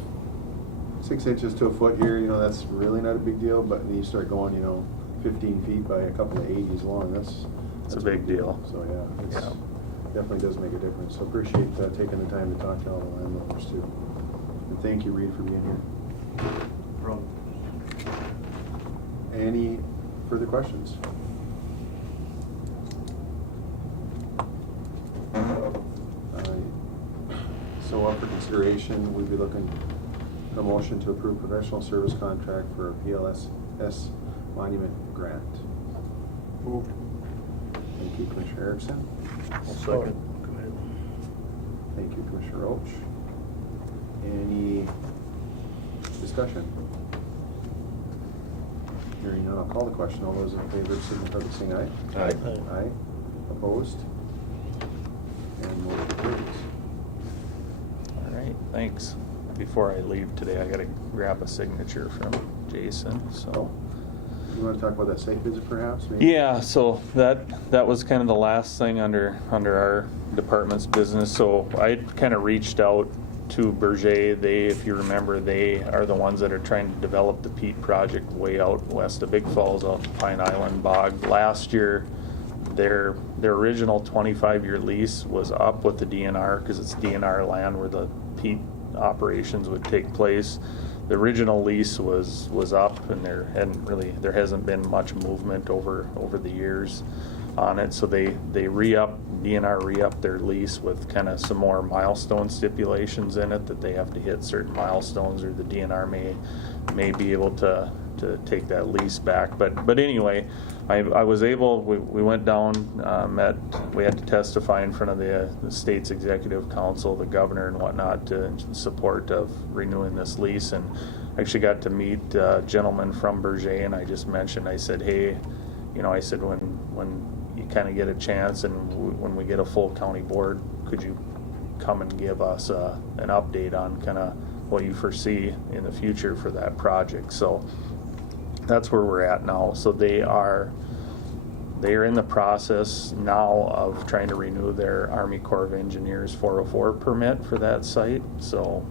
6 inches to a foot here, you know, that's really not a big deal, but when you start going, you know, 15 feet by a couple of 80s long, that's a big deal. So yeah, it's Yeah. definitely does make a difference. So appreciate taking the time to talk to all the landowners too. And thank you, Reed, for being here. From Any further questions? So up for consideration, we'd be looking for a motion to approve professional service contract for a PLS monument grant. Moved. Thank you, Commissioner Erickson. Second. Thank you, Commissioner Roach. Any discussion? Hearing none, I'll call the question. All those in favor, signify by saying aye. Aye. Aye. Opposed? And motion carries. All right, thanks. Before I leave today, I got to grab a signature from Jason. So. Oh, you want to talk about that site visit perhaps? Maybe? Yeah, so that was kind of the last thing under our department's business. So I kind of reached out to Berger. They, if you remember, they are the ones that are trying to develop the peat project way out west of Big Falls, out in Pine Island Bog. Last year, their original 25-year lease was up with the DNR because it's DNR land where the peat operations would take place. The original lease was up, and there hasn't been much movement over the years on it. So they DNR re-upped their lease with kind of some more milestone stipulations in it that they have to hit certain milestones, or the DNR may be able to take that lease back. But anyway, I was able. We went down, we had to testify in front of the state's executive council, the governor and whatnot, in support of renewing this lease, and actually got to meet a gentleman from Berger, and I just mentioned, I said, hey, I said, when you kind of get a chance and when we get a full county board, could you come and give us an update on kind of what you foresee in the future for that project? So that's where we're at now. So they are they are in the process now of trying to renew their Army Corps of Engineers 404 permit for that site. So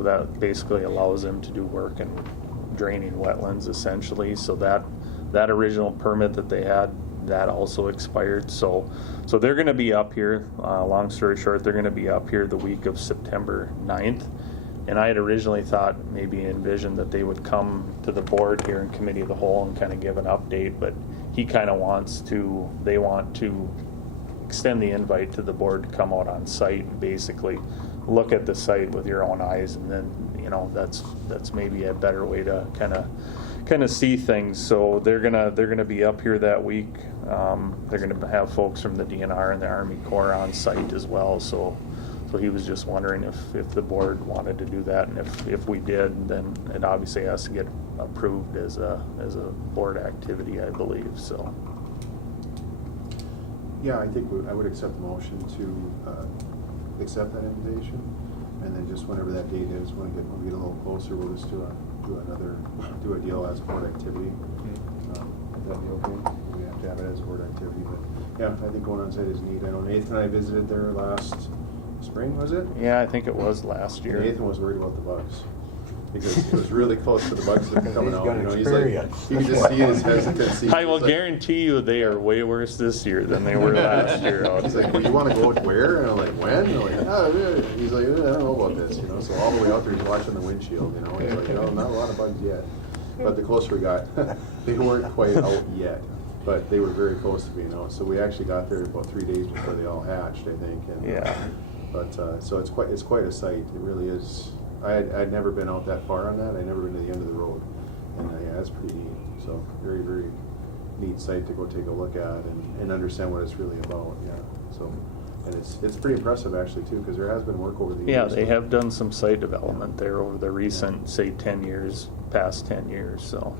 that basically allows them to do work in draining wetlands essentially. So that original permit that they had, that also expired. So they're going to be up here. Long story short, they're going to be up here the week of September 9th. And I had originally thought, maybe envisioned that they would come to the board here in committee of the whole and kind of give an update, but he kind of they want to extend the invite to the board to come out on site and basically look at the site with your own eyes, and then, you know, that's maybe a better way to kind of see things. So they're gonna be up here that week. They're gonna have folks from the DNR and the Army Corps on site as well. So he was just wondering if the board wanted to do that, and if we did, then it obviously has to get approved as a board activity, I believe. So Yeah, I think I would accept the motion to accept that invitation, and then just whenever that date is, when we get a little closer, we'll just do a deal as a board activity. Would that be okay? We have to have it as a board activity, but yeah, I think going on site is neat. I know Nathan and I visited there last spring, was it? yeah, I think it was last year. Nathan was worried about the bugs, because it was really close to the bugs that were coming out. He's got You know, he's like, experience. you can just see his hesitancy. I will He's like- guarantee you they are way worse this year than they were last year. He's like, well, you want to go where? And I'm like, when? And I'm like, oh, yeah. He's like, I don't know about this, you know. So all the way out there, he's watching the windshield, you know. He's like, no, not a lot of bugs yet. But the closer we got, they weren't quite out yet, but they were very close to being out. So we actually got there about 3 days before they all hatched, I think. And, Yeah. But so it's quite a sight. It really is. I'd never been out that far on that. I'd never been to the end of the road, and yeah, it's pretty neat. So very, very neat site to go take a look at and understand what it's really about. Yeah. So, and it's pretty impressive actually too, because there has been work over the years. Yeah, they have done some site development there over the recent, say, 10 years, past 10 years. So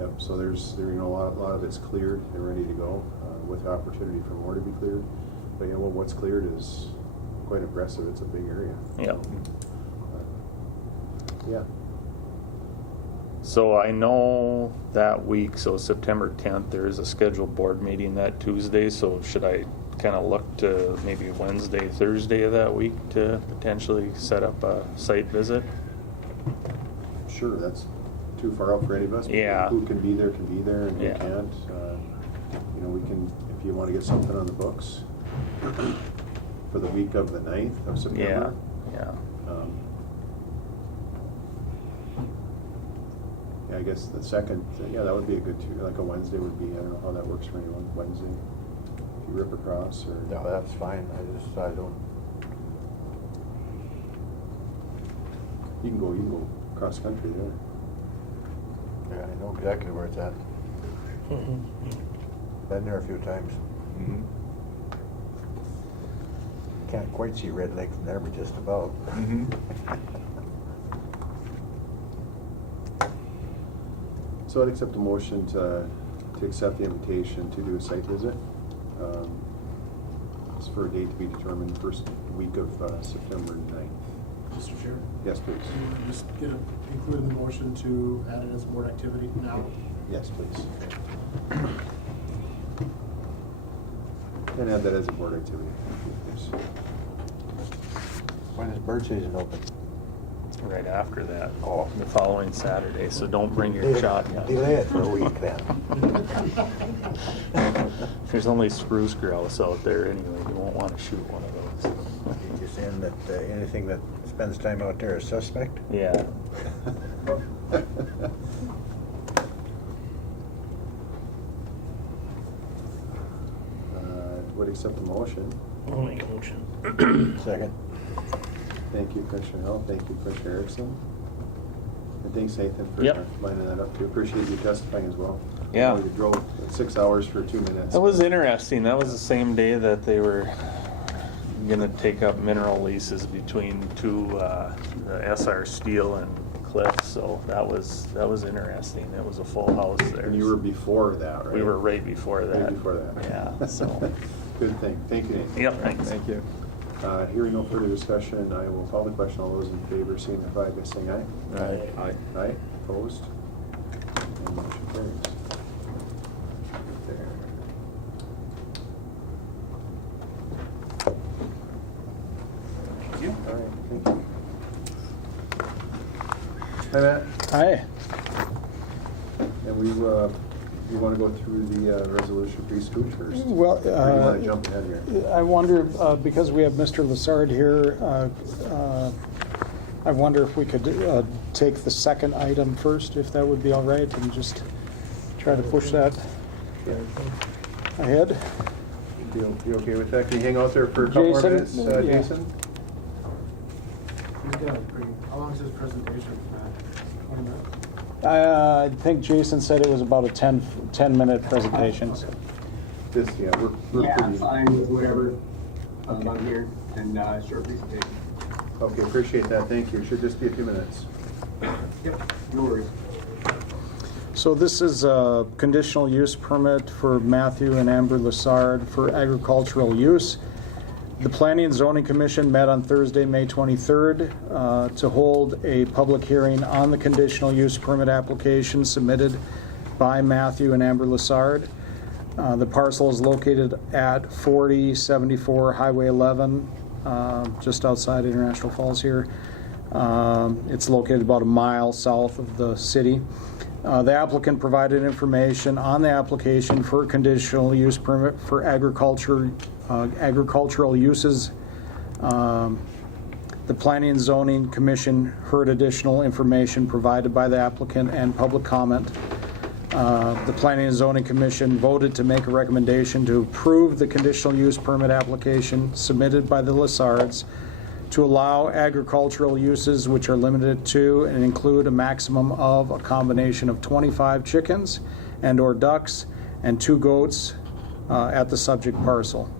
Yep. So there's a lot of it's cleared and ready to go, with the opportunity for more to be cleared. But yeah, well, what's cleared is quite impressive. It's a big area. yeah. Yeah. So I know that week, so September 10th, there is a scheduled board meeting that Tuesday. So should I kind of look to maybe Wednesday, Thursday of that week to potentially set up a site visit? Sure, that's too far out for any of us. Yeah. Who can be there, and who Yeah. can't. You know, we can, if you want to get something on the books for the week of the 9th of September. Yeah. Yeah, I guess the second, that would be a good, like a Wednesday would be, I don't know how that works for anyone, Wednesday. If you rip across or. No, that's fine. I don't. You can go cross country there. Yeah, I know exactly where it's at. Been there a few times. Mhm. Can't quite see Red Lake from there, but just about. Mhm. So I'd accept a motion to accept the invitation to do a site visit. It's for a date to be determined first week of September 9th. Mr. Chair, Yes, please. can we just include in the motion to add it as a board activity now? Yes, please. And add that as a board activity. Yes. When is bird season open? Right after that, Oh. the following Saturday. So don't bring your shotgun. Delay it for a week then. There's only spruce grouse out there anyway. You won't want to shoot one of those. You're saying that anything that spends time out there is suspect? Yeah. Would accept the motion. I'll make a motion. Second. Thank you, Commissioner Hill. Thank you, Commissioner Erickson. And thanks, Nathan, for Yep. lining that up too. Appreciate you testifying as well. Yeah. I know you drove 6 hours for 2 minutes. That was interesting. That was the same day that they were gonna take up mineral leases between the SR Steel and Cliff. So that was interesting. It was a full house there. And you were before that, right? We were right before that. Right before that. Yeah. So. Good thing. Thank you, Nathan. Yep. Thanks. Thank you. Hearing no further discussion, I will call the question. All those in favor signify by saying aye. Aye. Aye. Opposed? And motion carries. Hi, Matt. Hi. And you want to go through the resolution pre-scoot first? Well, Or do you want to jump ahead here? I wonder, because we have Mr. Lassard here, I wonder if we could take the second item first, if that would be all right, and just try to push that ahead. You okay with that? Can you hang out there for a couple more Jason? minutes, Yeah. Jason? He's got a pretty, how long is his presentation, Matt? 20 minutes? I think Jason said it was about a 10-minute presentation. This, yeah, we're Yeah, pretty. fine, whatever. I'm here, and short presentation. Okay, appreciate that. Thank you. Should just be a few minutes. Yep, no worries. So this is a conditional use permit for Matthew and Amber Lassard for agricultural use. The Planning and Zoning Commission met on Thursday, May 23rd, to hold a public hearing on the conditional use permit application submitted by Matthew and Amber Lassard. The parcel is located at 4074 Highway 11, just outside International Falls here. It's located about a mile south of the city. The applicant provided information on the application for a conditional use permit for agricultural uses. The Planning and Zoning Commission heard additional information provided by the applicant and public comment. The Planning and Zoning Commission voted to make a recommendation to approve the conditional use permit application submitted by the Lassards to allow agricultural uses which are limited to and include a maximum of a combination of 25 chickens and/or ducks and 2 goats at the subject parcel.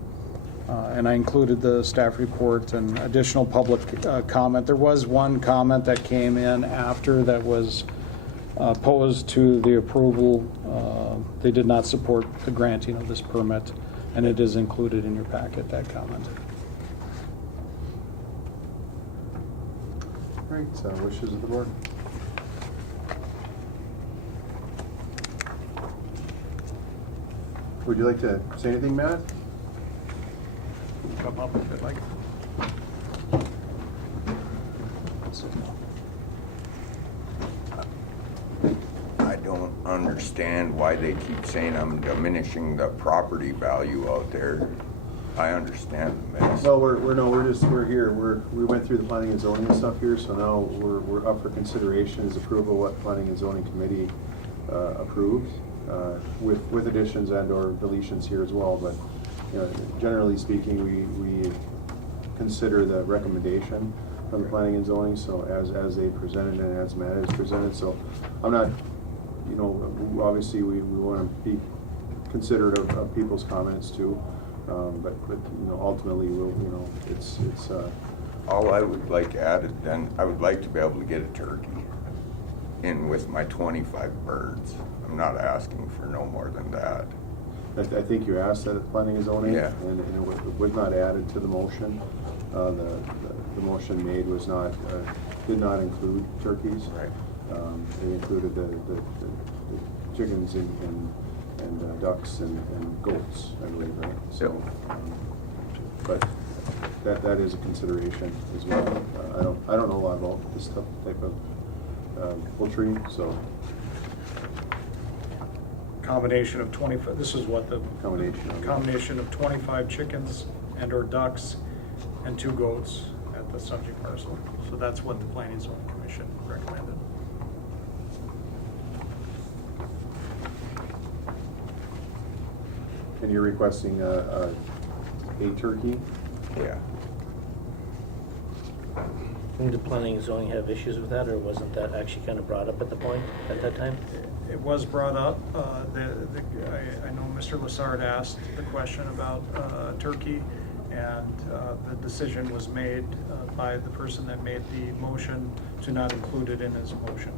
And I included the staff report and additional public comment. There was one comment that came in after that was opposed to the approval. They did not support the granting of this permit, and it is included in your packet, that comment. Right, wishes of the board. Would you like to say anything, Matt? Come up if you'd like. I don't understand why they keep saying I'm diminishing the property value out there. I understand the mess. Well, we're here. We went through the planning and zoning and stuff here, so now we're up for consideration as approval what planning and zoning committee approved, with additions and/or deletions here as well. But you know, generally speaking, we consider the recommendation from the planning and zoning. So as they presented and as Matt has presented. So I'm not, you know, obviously we want to be considerate of people's comments too. But you know, ultimately, it's. All I would like added then, I would like to be able to get a turkey in with my 25 birds. I'm not asking for no more than that. I think you asked that at planning and zoning. Yeah. And it was not added to the motion. The motion made was not, did not include turkeys. Right. They included the chickens and ducks and goats, I believe, right? So, but that is a consideration as well. I don't know a lot about this type of poultry, so. Combination of 25, this is what the Combination of 25 chickens and/or ducks and 2 goats at the subject parcel. So that's what the Planning and Zoning Commission recommended. And you're requesting a turkey? Yeah. Did planning and zoning have issues with that, or wasn't that actually kind of brought up at that time? It was brought up. I know Mr. Lassard asked the question about turkey, and the decision was made by the person that made the motion to not include it in his motion.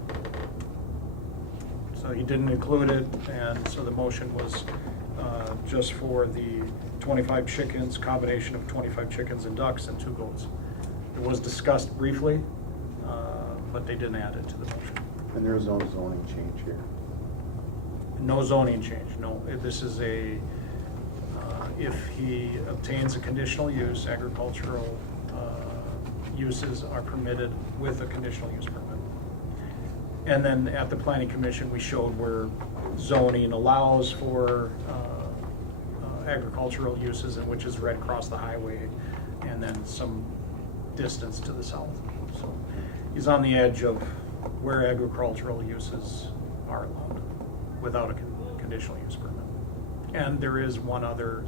So he didn't include it, and so the motion was just for the 25 chickens, combination of 25 chickens and ducks and 2 goats. It was discussed briefly, but they didn't add it to the motion. And there is no zoning change here. No zoning change, no. This is if he obtains a conditional use, agricultural uses are permitted with a conditional use permit. And then at the planning commission, we showed where zoning allows for agricultural uses, and which is right across the highway, and then some distance to the south. So he's on the edge of where agricultural uses are allowed without a conditional use permit. And there is one other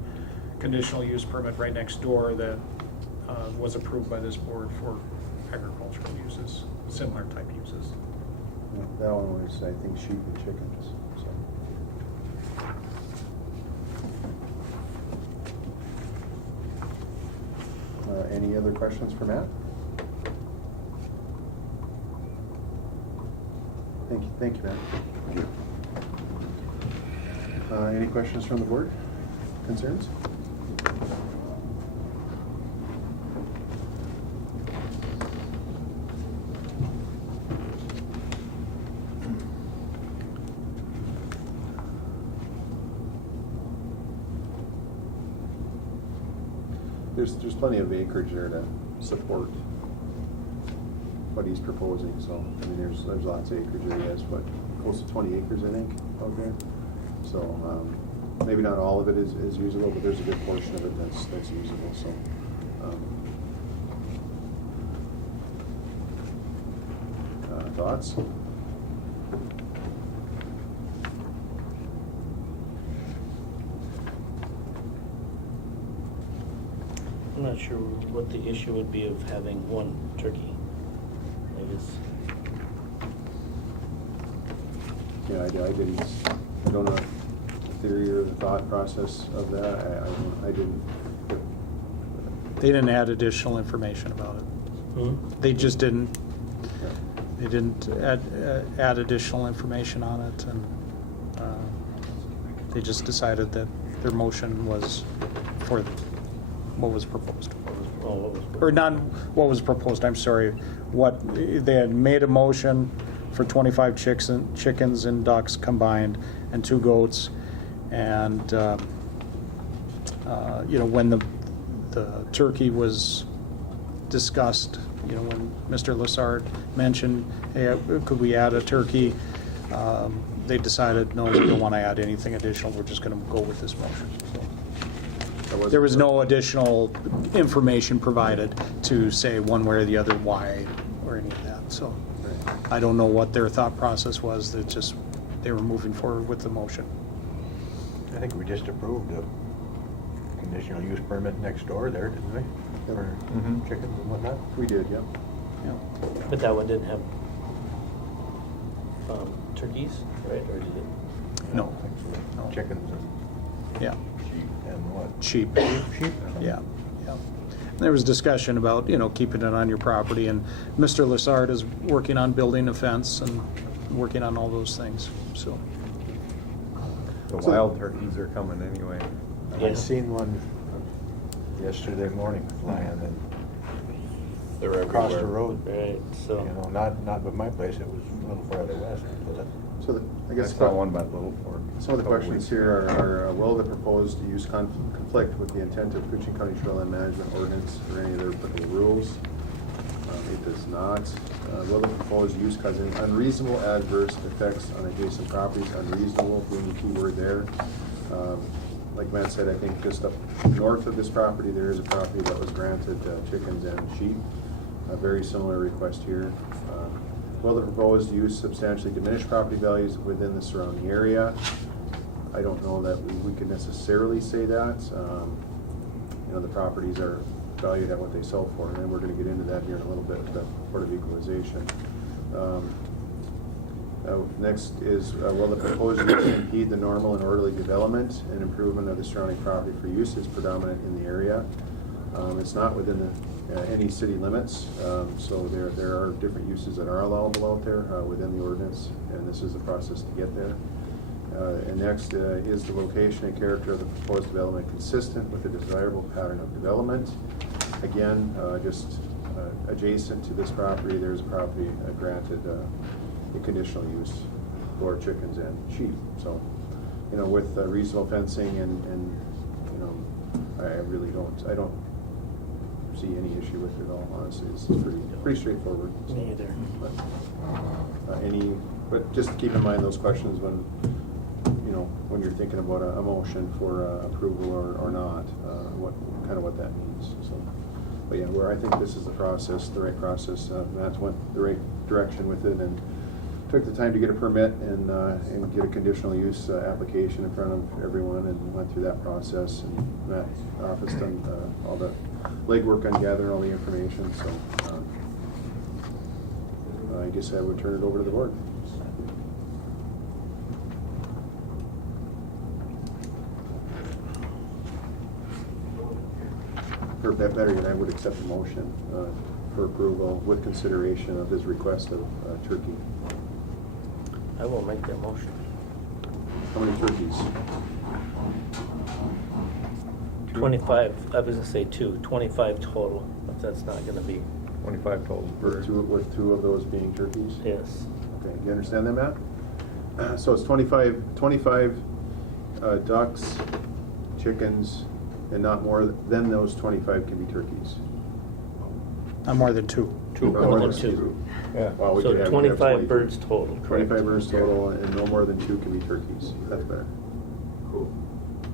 conditional use permit right next door that was approved by this board for agricultural uses, similar type uses. That one was, I think, sheep and chickens, so. Any other questions for Matt? Thank you, Matt. Any questions from the board? Concerns? There's plenty of acreage there to support what he's proposing, so, I mean, there's lots of acreage there. He has, what, close to 20 acres, I think, out there. So, maybe not all of it is usable, but there's a good portion of it that's usable, so. Thoughts? I'm not sure what the issue would be of having one turkey. I guess. Yeah, I don't know the theory or the thought process of that. I didn't. They didn't add additional information about it. They just didn't. They didn't add additional information on it, and they just decided that their motion was for what was proposed. Or not what was proposed, I'm sorry. What they had made a motion for 25 chickens and ducks combined and 2 goats, and when the turkey was discussed, when Mr. Lessard mentioned, hey, could we add a turkey? They decided, no, we don't want to add anything additional. We're just going to go with this motion. So there was no additional information provided to say one way or the other why or any of that. So I don't know what their thought process was. That just they were moving forward with the motion. I think we just approved a conditional use permit next door there, didn't we? For chickens and whatnot? We did, yeah. But that one didn't have turkeys, right? Or did it? No. I don't think so. No. Chickens and Yeah. and what? Sheep. Sheep. Yeah. There was discussion about, keeping it on your property, and Mr. Lessard is working on building a fence and working on all those things, so. The wild turkeys are coming anyway. I seen one yesterday morning flying and They're across the everywhere. road. Right, so. Not by my place, it was a little farther west. So I guess I saw one by Little Fork. some of the questions here are will the proposed use conflict with the intent of Koochiching County Shoreline Management Ordinance or any other applicable rules? It does not. Will the proposed use cause any unreasonable adverse effects on adjacent properties? Unreasonable being the key word there. Like Matt said, I think just up north of this property, there is a property that was granted chickens and sheep. A very similar request here. Will the proposed use substantially diminish property values within the surrounding area? I don't know that we could necessarily say that. The properties are valued at what they sell for, and we're going to get into that here in a little bit, the Board of Equalization. Next is, will the proposed use impede the normal and orderly development and improvement of the surrounding property for uses predominant in the area? It's not within any city limits, so there are different uses that are allowable out there within the ordinance, and this is the process to get there. And next, is the location and character of the proposed development consistent with the desirable pattern of development? Again, just adjacent to this property, there's a property granted a conditional use for chickens and sheep. So, with reasonable fencing and I don't see any issue with it at all, honestly. It's pretty straightforward. Me either. But just keep in mind those questions when, when you're thinking about a motion for approval or not, what that means, so. But yeah, where I think this is the right process, Matt went the right direction with it and took the time to get a permit and get a conditional use application in front of everyone and went through that process. And Matt's office done all the legwork on gathering all the information, so I guess I would turn it over to the board. Or better yet, I would accept the motion for approval with consideration of his request of turkey. I will make that motion. How many turkeys? 25, I was gonna say 25 total, but that's not gonna be. 25 total birds. With two of those being turkeys? Yes. Okay, you understand that, Matt? So it's 25 ducks, chickens, and not more than those 25 can be turkeys. Not more than two. More than two. Yeah. Well, we So could have 25 birds total. 25 birds total, and no more than 2 can be turkeys. That's better. Cool.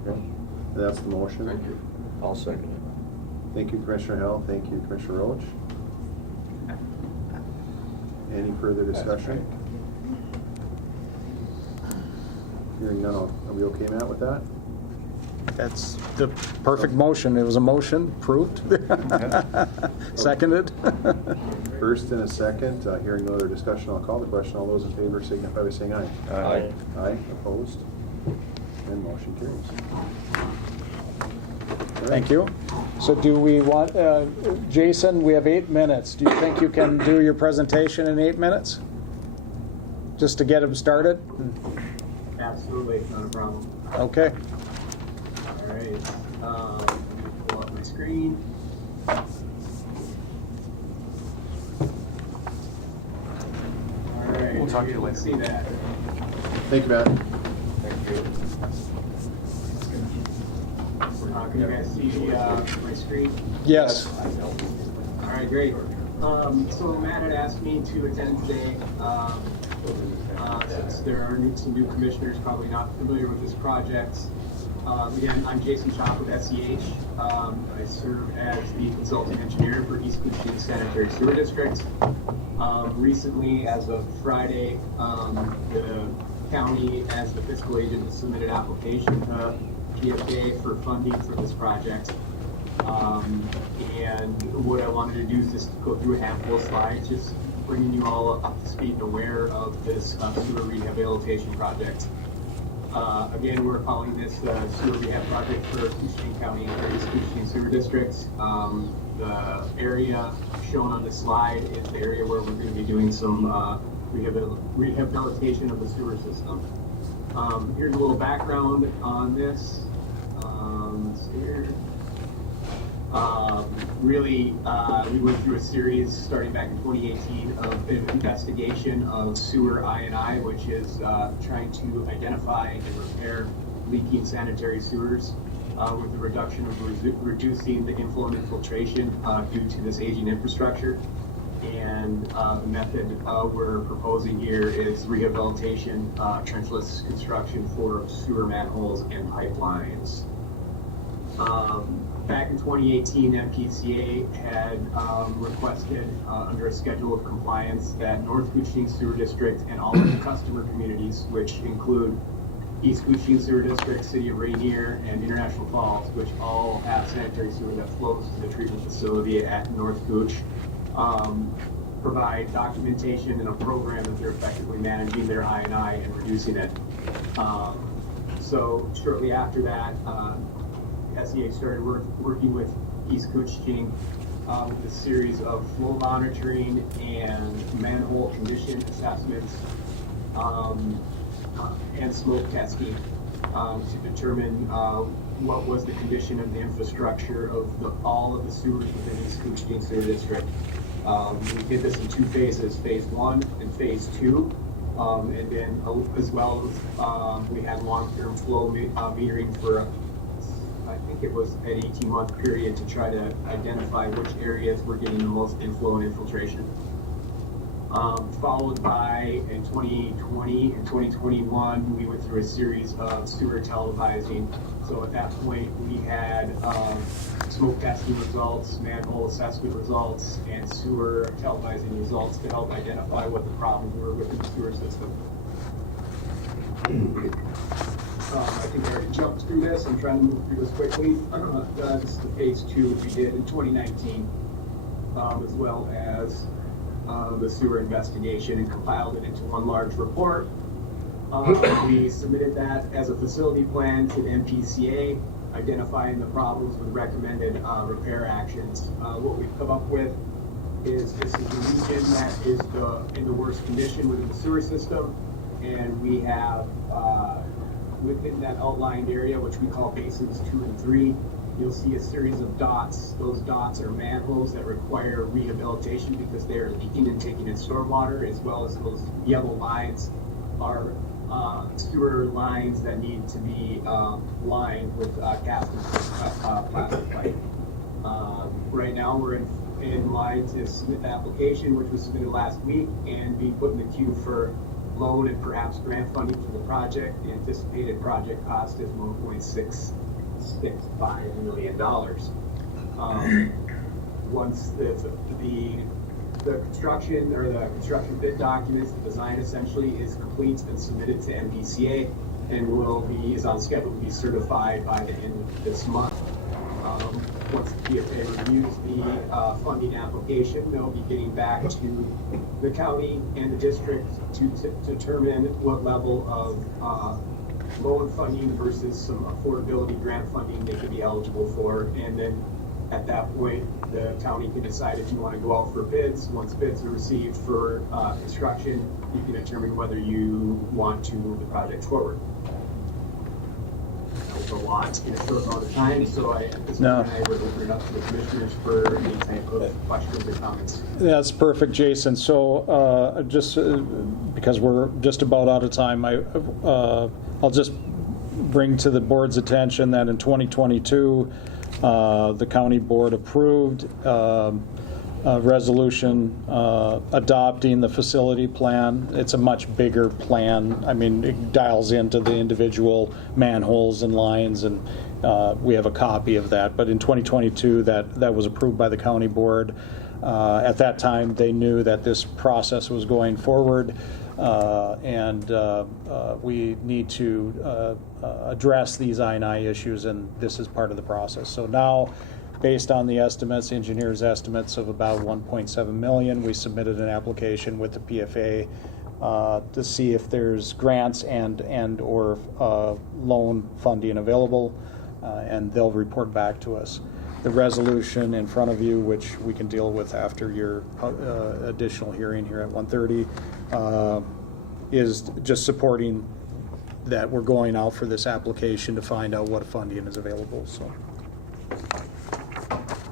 Okay. And that's the motion. Thank you. I'll second it. Thank you, Commissioner Hell. Thank you, Commissioner Roach. Any further discussion? Hearing none, are we okay, Matt, with that? That's the perfect motion. It was a motion, approved. Seconded. First and a second, hearing no other discussion, I'll call the question. All those in favor signify by saying aye. Aye. Aye, opposed, and motion carries. All right. Thank you. So do we want, Jason, we have 8 minutes. Do you think you can do your presentation in 8 minutes? Just to get them started? Absolutely, not a problem. Okay. All right, pull up my screen. All right. We'll talk to you later. See that. Thank you, Matt. Thank you. Can you guys see my screen? Yes. All right, great. So Matt had asked me to attend today. Since there are some new commissioners probably not familiar with this project. Again, I'm Jason Chop with SEH. I serve as the consulting engineer for East Koochiching Sanitary Sewer District. Recently, as of Friday, the county, as the fiscal agent, submitted application to PFA for funding for this project. And what I wanted to do is just go through a handful of slides, just bringing you all up to speed and aware of this sewer rehabilitation project. Again, we're calling this sewer rehab project for Koochiching County and East Koochiching Sewer District. The area shown on the slide is the area where we're going to be doing some rehabilitation of the sewer system. Here's a little background on this. Let's see here. We went through a series starting back in 2018 of an investigation of sewer I&I, which is trying to identify and repair leaking sanitary sewers with the reduction of reducing the inflow and infiltration due to this aging infrastructure. And the method we're proposing here is rehabilitation, trenchless construction for sewer manholes and pipelines. Back in 2018, MPCA had requested under a schedule of compliance that North Koochiching Sewer District and all of the customer communities, which include East Koochiching Sewer District, City of Rainier, and International Falls, which all have sanitary sewer that flows to the treatment facility at North Kooch, provide documentation and a program that they're effectively managing their I&I and reducing it. So shortly after that, SEH started working with East Koochiching with a series of flow monitoring and manhole condition assessments and smoke testing to determine what was the condition of the infrastructure of all of the sewers within East Koochiching Sewer District. We did this in 2 phases, phase 1 and phase 2. And then as well as we had long-term flow metering for I think it was an 18-month period to try to identify which areas were getting the most inflow and infiltration. Followed by in 2020 and 2021, we went through a series of sewer televising. So at that point, we had smoke testing results, manhole assessment results, and sewer televising results to help identify what the problems were within the sewer system. I think I already jumped through this. I'm trying to move through this quickly. This is the phase 2, which we did in 2019, as well as the sewer investigation, and compiled it into one large report. We submitted that as a facility plan to the MPCA, identifying the problems with recommended repair actions. What we've come up with is this is the region that is in the worst condition within the sewer system, and we have within that outlined area, which we call basins 2 and 3, you'll see a series of dots. Those dots are manholes that require rehabilitation because they are leaking and taking in stormwater, as well as those yellow lines are sewer lines that need to be lined with cast and plastic pipe. Right now, we're in line to submit the application, which was submitted last week, and be put in the queue for loan and perhaps grant funding for the project. The anticipated project cost is $1.665 million. Once the construction or the construction bid documents, the design essentially is complete and submitted to MPCA, and is on schedule to be certified by the end of this month. Once the PFA reviews the funding application, they'll be getting back to the county and the district to determine what level of loan funding versus some affordability grant funding they could be eligible for. And then at that point, the county can decide if you want to go out for bids. Once bids are received for construction, you can determine whether you want to move the project forward. That was a lot in a short amount of time, so at this point I would open it up to the commissioners for any type of questions or comments. That's perfect, Jason. So just because we're just about out of time, I'll just bring to the board's attention that in 2022, the county board approved a resolution adopting the facility plan. It's a much bigger plan. I mean, it dials into the individual manholes and lines, and we have a copy of that. But in 2022, that was approved by the county board. At that time, they knew that this process was going forward, and we need to address these I&I issues, and this is part of the process. So now, based on the estimates, engineers' estimates of about $1.7 million, we submitted an application with the PFA to see if there's grants and or loan funding available, and they'll report back to us. The resolution in front of you, which we can deal with after your additional hearing here at 1:30, is just supporting that we're going out for this application to find out what funding is available. So.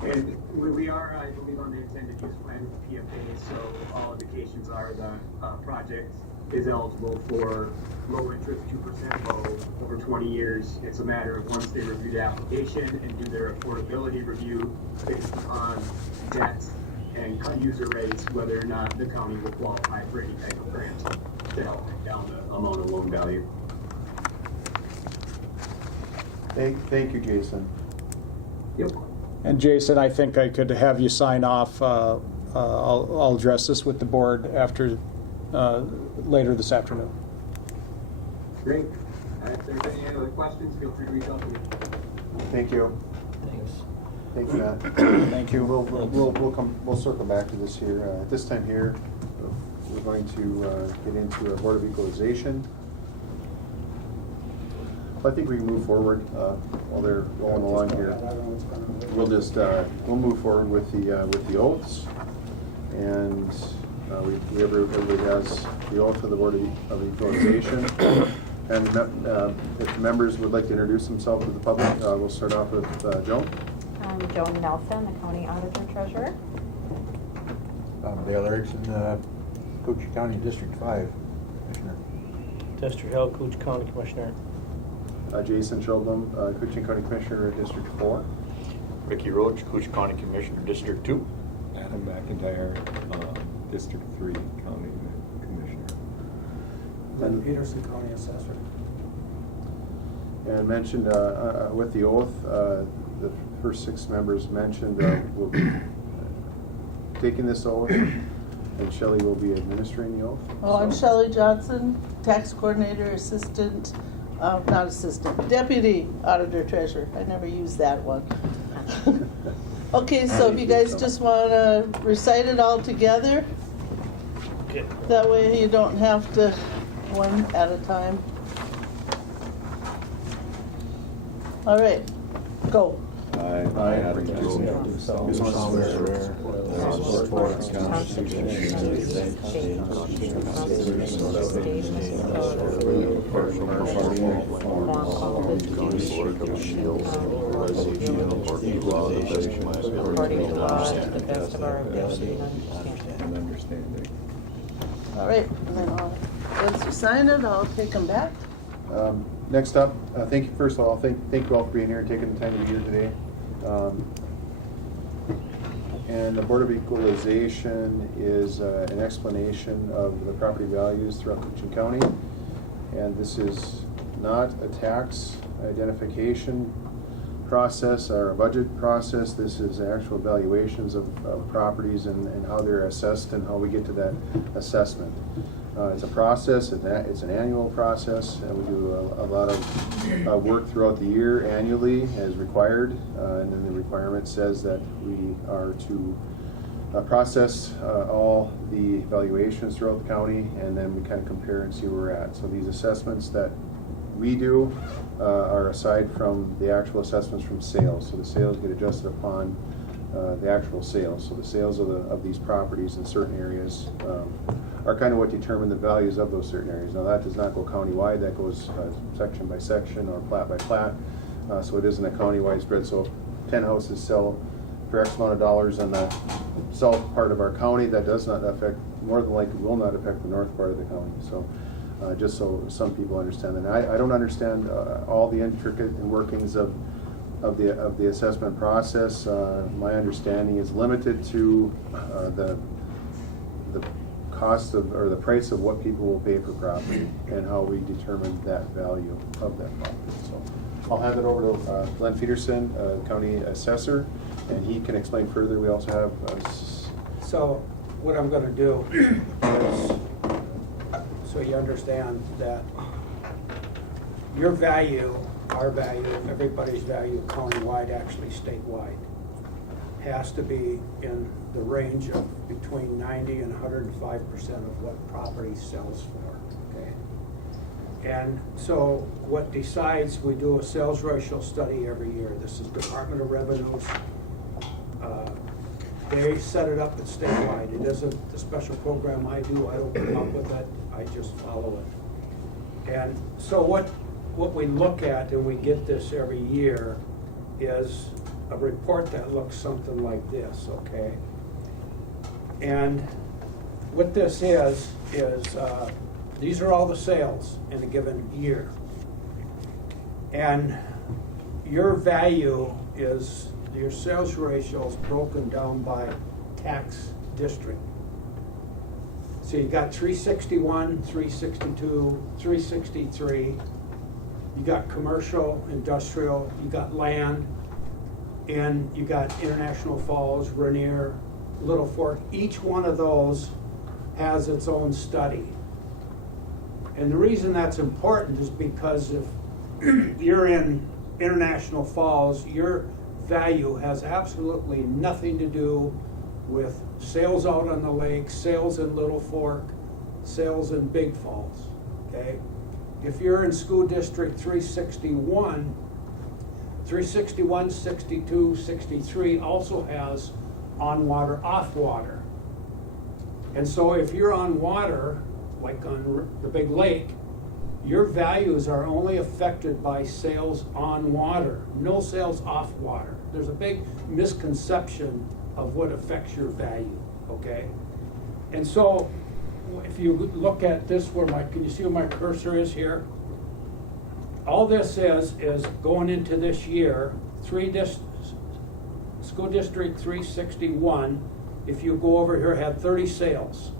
And we are, I believe, on the intended use plan with the PFA, so all indications are the project is eligible for low interest, 2% loan over 20 years. It's a matter of once they review the application and do their affordability review based on debt and user rates, whether or not the county will qualify for any type of grant to help take down the amount of loan value. Thank you, Jason. Yep. And Jason, I think I could have you sign off. I'll address this with the board after later this afternoon. Great. If there's any other questions, feel free to reach out to me. Thank you. Thanks. Thank you, Matt. Thank you. We'll circle back to this here. At this time here, we're going to get into a Board of Equalization. I think we can move forward while they're going along here. We'll just we'll move forward with the oaths, and everybody has the oath of the Board of Equalization. And if members would like to introduce themselves to the public, we'll start off with Joan. I'm Joan Nelson, the County Auditor Treasurer. I'm Dale Erickson, Koochiching County District 5 Commissioner. Tester Hill, Cooch County Commissioner. Jason Chilblom, Koochiching County Commissioner, District 4. Ricky Roach, Cooch County Commissioner, District 2. Adam McIntyre, District 3 County Commissioner. Glenn Peterson, County Assessor. And mentioned with the oath, the first 6 members mentioned will be taking this oath, and Shelley will be administering the oath. Well, I'm Shelley Johnson, Tax Coordinator, Assistant, not Assistant, Deputy Auditor Treasurer. I never used that one. Okay, so if you guys just want to recite it all together, that way you don't have to one at a time. All right, go. I, Adam McIntyre, do solemnly swear that I will support the Constitution of the United States and the Constitution of the State of impartial form, according to law, to the best of our ability and understanding. All right, and then once you sign it, I'll take them back. Next up, thank you, first of all, thank you all for being here and taking the time to be here today. And the Board of Equalization is an explanation of the property values throughout Koochiching County. And this is not a tax identification process or a budget process. This is actual valuations of properties and how they're assessed and how we get to that assessment. It's a process, it's an annual process, and we do a lot of work throughout the year annually as required, and then the requirement says that we are to process all the valuations throughout the county, and then we kind of compare and see where we're at. So these assessments that we do are aside from the actual assessments from sales. So the sales get adjusted upon the actual sales. So the sales of these properties in certain areas are kind of what determine the values of those certain areas. Now that does not go countywide, that goes section by section or plat by plat. So it isn't a countywide spread. So if 10 houses sell for X amount of dollars in the south part of our county, that does not affect, more than likely will not affect the north part of the county. So just so some people understand that. I don't understand all the intricate workings of the assessment process. My understanding is limited to the cost of, or the price of what people will pay for property and how we determine that value of that property. So I'll hand it over to Glenn Peterson, County Assessor, and he can explain further. We also have So what I'm going to do is, so you understand that your value, our value, everybody's value countywide, actually statewide, has to be in the range of between 90 and 105% of what property sells for, okay? And so what decides, we do a sales ratio study every year. This is Department of Revenue's. They set it up at statewide. It isn't the special program I do. I don't come up with it. I just follow it. And so what we look at, and we get this every year, is a report that looks something like this, okay? And what this is these are all the sales in a given year. And your value is, your sales ratio is broken down by tax district. So you got 361, 362, 363. You got commercial, industrial, you got land, and you got International Falls, Rainier, Little Fork. Each one of those has its own study. And the reason that's important is because if you're in International Falls, your value has absolutely nothing to do with sales out on the lake, sales in Little Fork, sales in Big Falls, okay? If you're in School District 361, 62, 63 also has on water, off water. And so if you're on water, like on the big lake, your values are only affected by sales on water, no sales off water. There's a big misconception of what affects your value, okay? And so if you look at this, can you see where my cursor is here? all this is going into this year, School District 361, if you go over here, had 30 sales.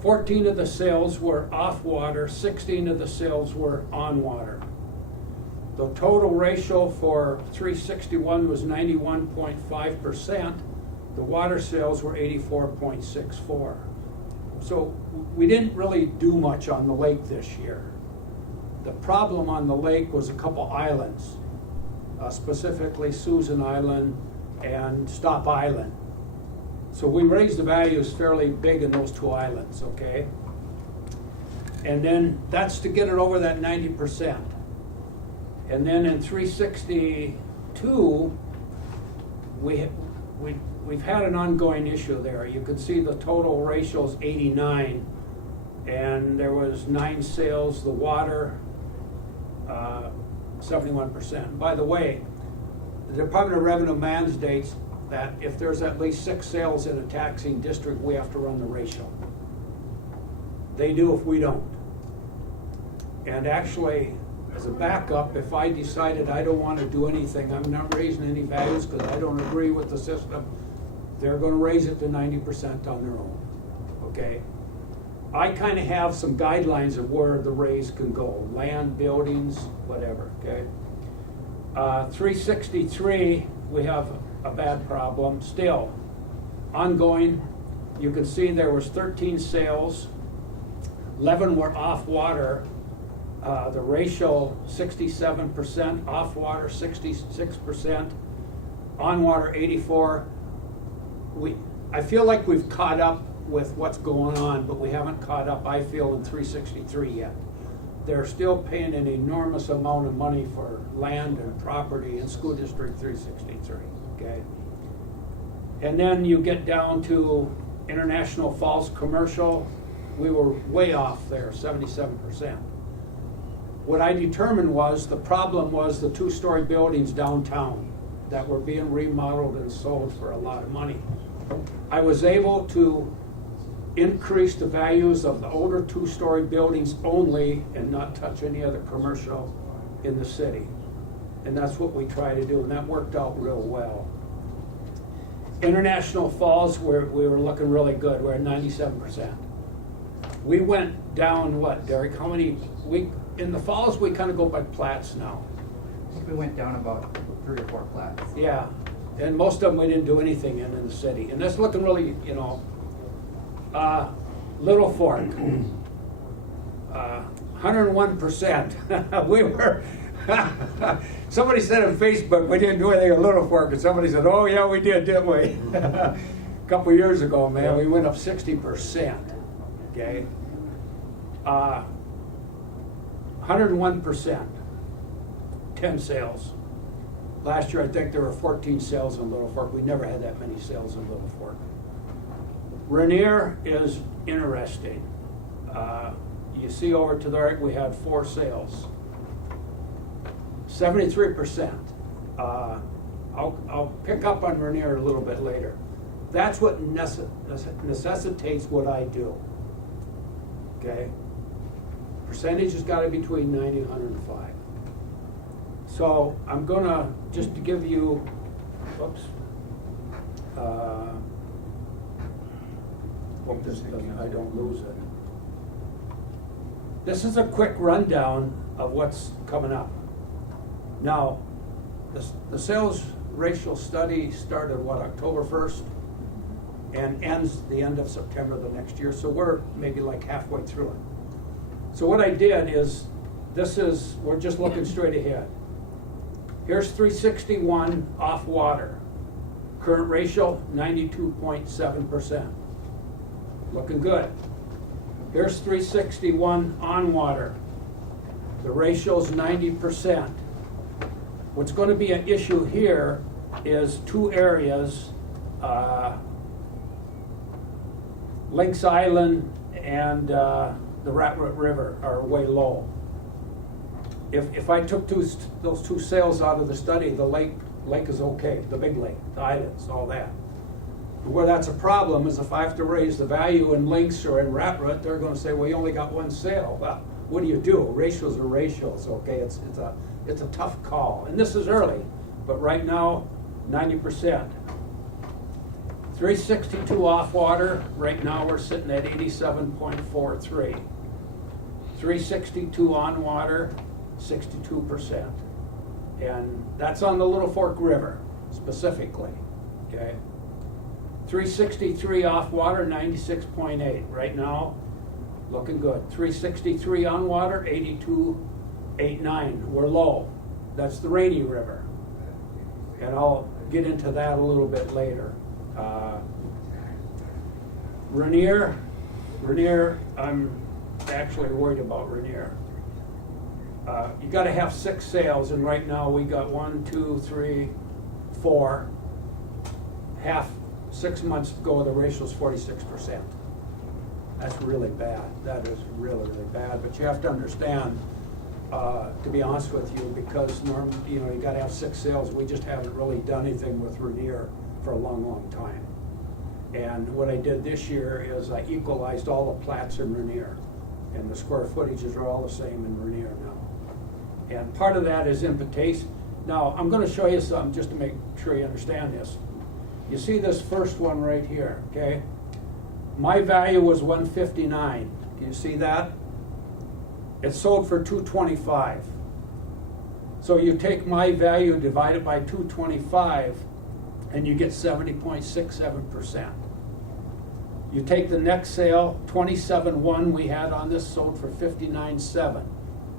14 of the sales were off water, 16 of the sales were on water. The total ratio for 361 was 91.5%. The water sales were 84.64. So we didn't really do much on the lake this year. The problem on the lake was a couple islands, specifically Susan Island and Stop Island. So we raised the values fairly big in those two islands, okay? And then that's to get it over that 90%. And then in 362, we've had an ongoing issue there. You can see the total ratio is 89, and there was 9 sales. The water, 71%. By the way, the Department of Revenue mandates that if there's at least 6 sales in a taxing district, we have to run the ratio. They do if we don't. And actually, as a backup, if I decided I don't want to do anything, I'm not raising any values because I don't agree with the system, they're going to raise it to 90% on their own, okay? I kind of have some guidelines of where the raise can go, land, buildings, whatever, okay? 363, we have a bad problem still. Ongoing, you can see there was 13 sales, 11 were off water. The ratio 67%, off water 66%, on water 84%. I feel like we've caught up with what's going on, but we haven't caught up, I feel, in 363 yet. They're still paying an enormous amount of money for land and property in School District 363, okay? And then you get down to International Falls Commercial. We were way off there, 77%. What I determined was the problem was the 2-story buildings downtown that were being remodeled and sold for a lot of money. I was able to increase the values of the older 2-story buildings only and not touch any other commercial in the city. And that's what we try to do, and that worked out real well. International Falls, we were looking really good. We're at 97%. We went down, what, Derek, how many? In the Falls, we kind of go by plats now. I think we went down about 3 or 4 plats. Yeah, and most of them we didn't do anything in the city. And that's looking really, you know, Little Fork, 101%. We were, somebody said on Facebook we didn't do anything in Little Fork, and somebody said, oh yeah, we did, didn't we? A couple years ago, man, we went up 60%, okay? 101%, 10 sales. Last year, I think there were 14 sales in Little Fork. We never had that many sales in Little Fork. Rainier is interesting. You see over to the right, we had 4 sales. 73%. I'll pick up on Rainier a little bit later. That's what necessitates what I do. Okay? Percentage has got to be between 90 and 105. So I'm gonna, just to give you, whoops. Hope this doesn't, I don't lose it. This is a quick rundown of what's coming up. Now, the sales ratio study started, what, October 1st? And ends the end of September the next year, so we're maybe like halfway through it. So what I did is, we're just looking straight ahead. Here's 361 off water. Current ratio, 92.7%. Looking good. Here's 361 on water. The ratio's 90%. What's going to be an issue here is 2 areas, Lynx Island and the Ratwood River are way low. If I took those 2 sales out of the study, the lake is okay, the big lake, the islands, all that. Where that's a problem is if I have to raise the value in Lynx or in Ratwood, they're going to say, well, you only got 1 sale. Well, what do you do? Ratios are ratios, okay? It's a tough call. And this is early, but right now, 90%. 362 off water, right now we're sitting at 87.43. 362 on water, 62%. And that's on the Little Fork River specifically, okay? 363 off water, 96.8. Right now, looking good. 363 on water, 82.89. We're low. That's the Rainy River. And I'll get into that a little bit later. Rainier, I'm actually worried about Rainier. You got to have 6 sales, and right now we got 1, 2, 3, 4. 6 months ago, the ratio is 46%. That's really bad. That is really, really bad. But you have to understand, to be honest with you, because normally, you got to have 6 sales. We just haven't really done anything with Rainier for a long, long time. And what I did this year is I equalized all the plats in Rainier, and the square footages are all the same in Rainier now. And part of that is imputation. Now, I'm going to show you something just to make sure you understand this. You see this first one right here, okay? My value was 159. Can you see that? It sold for 225. So you take my value, divide it by 225, and you get 70.67%. You take the next sale, 27.1 we had on this, sold for 59.7.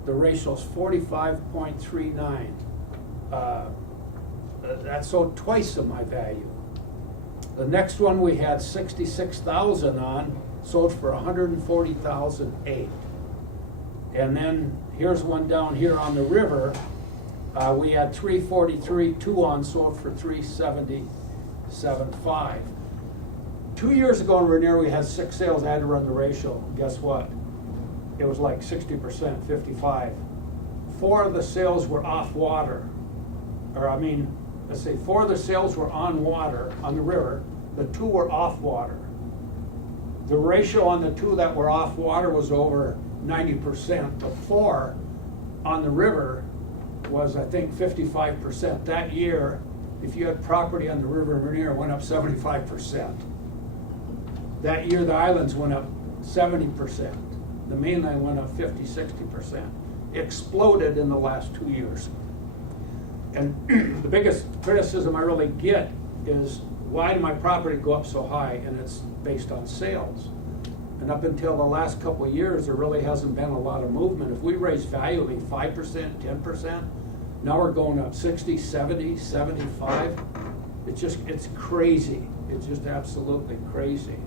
The ratio is 45.39. That sold twice of my value. The next one we had 66,000 on, sold for 140,008. And then here's one down here on the river. We had 343, 2 on, sold for 377.5. 2 years ago in Rainier, we had 6 sales. I had to run the ratio. Guess what? It was like 60%, 55. 4 of the sales were off water. Let's say 4 of the sales were on water, on the river. The 2 were off water. The ratio on the 2 that were off water was over 90%. The 4 on the river was, I think, 55%. That year, if you had property on the river in Rainier, it went up 75%. That year, the islands went up 70%. The mainland went up 50, 60%. Exploded in the last 2 years. And the biggest criticism I really get is, why did my property go up so high? And it's based on sales. And up until the last couple of years, there really hasn't been a lot of movement. If we raise value, 5%, 10%, now we're going up 60, 70, 75. It's crazy. It's just absolutely crazy.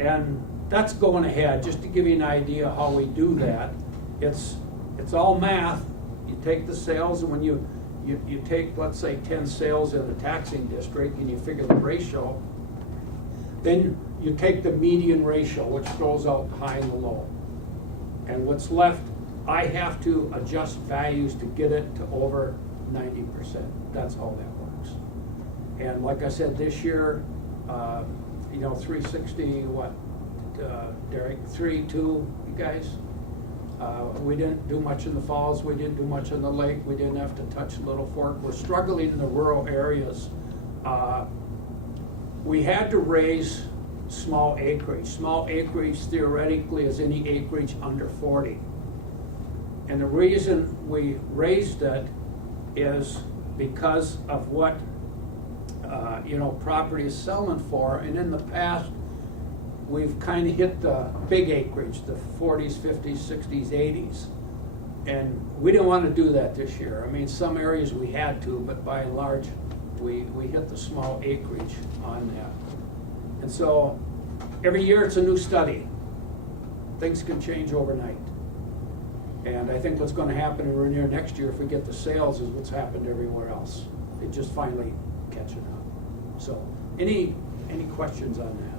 And that's going ahead. Just to give you an idea how we do that, it's all math. You take the sales, and when you take, let's say, 10 sales in the taxing district, and you figure the ratio, then you take the median ratio, which throws out the high and the low. And what's left, I have to adjust values to get it to over 90%. That's how that works. And like I said, this year, 360, Derek, 3.2, you guys? We didn't do much in the falls, we didn't do much in the lake, we didn't have to touch Little Fork. We're struggling in the rural areas. We had to raise small acreage. Small acreage theoretically is any acreage under 40. And the reason we raised it is because of what property is selling for. And in the past, we've kind of hit the big acreage, the 40s, 50s, 60s, 80s. And we didn't want to do that this year. Some areas we had to, but by and large, we hit the small acreage on that. And so every year it's a new study. Things can change overnight. And I think what's going to happen in Rainier next year, if we get the sales, is what's happened everywhere else. It just finally catching up. So any questions on that?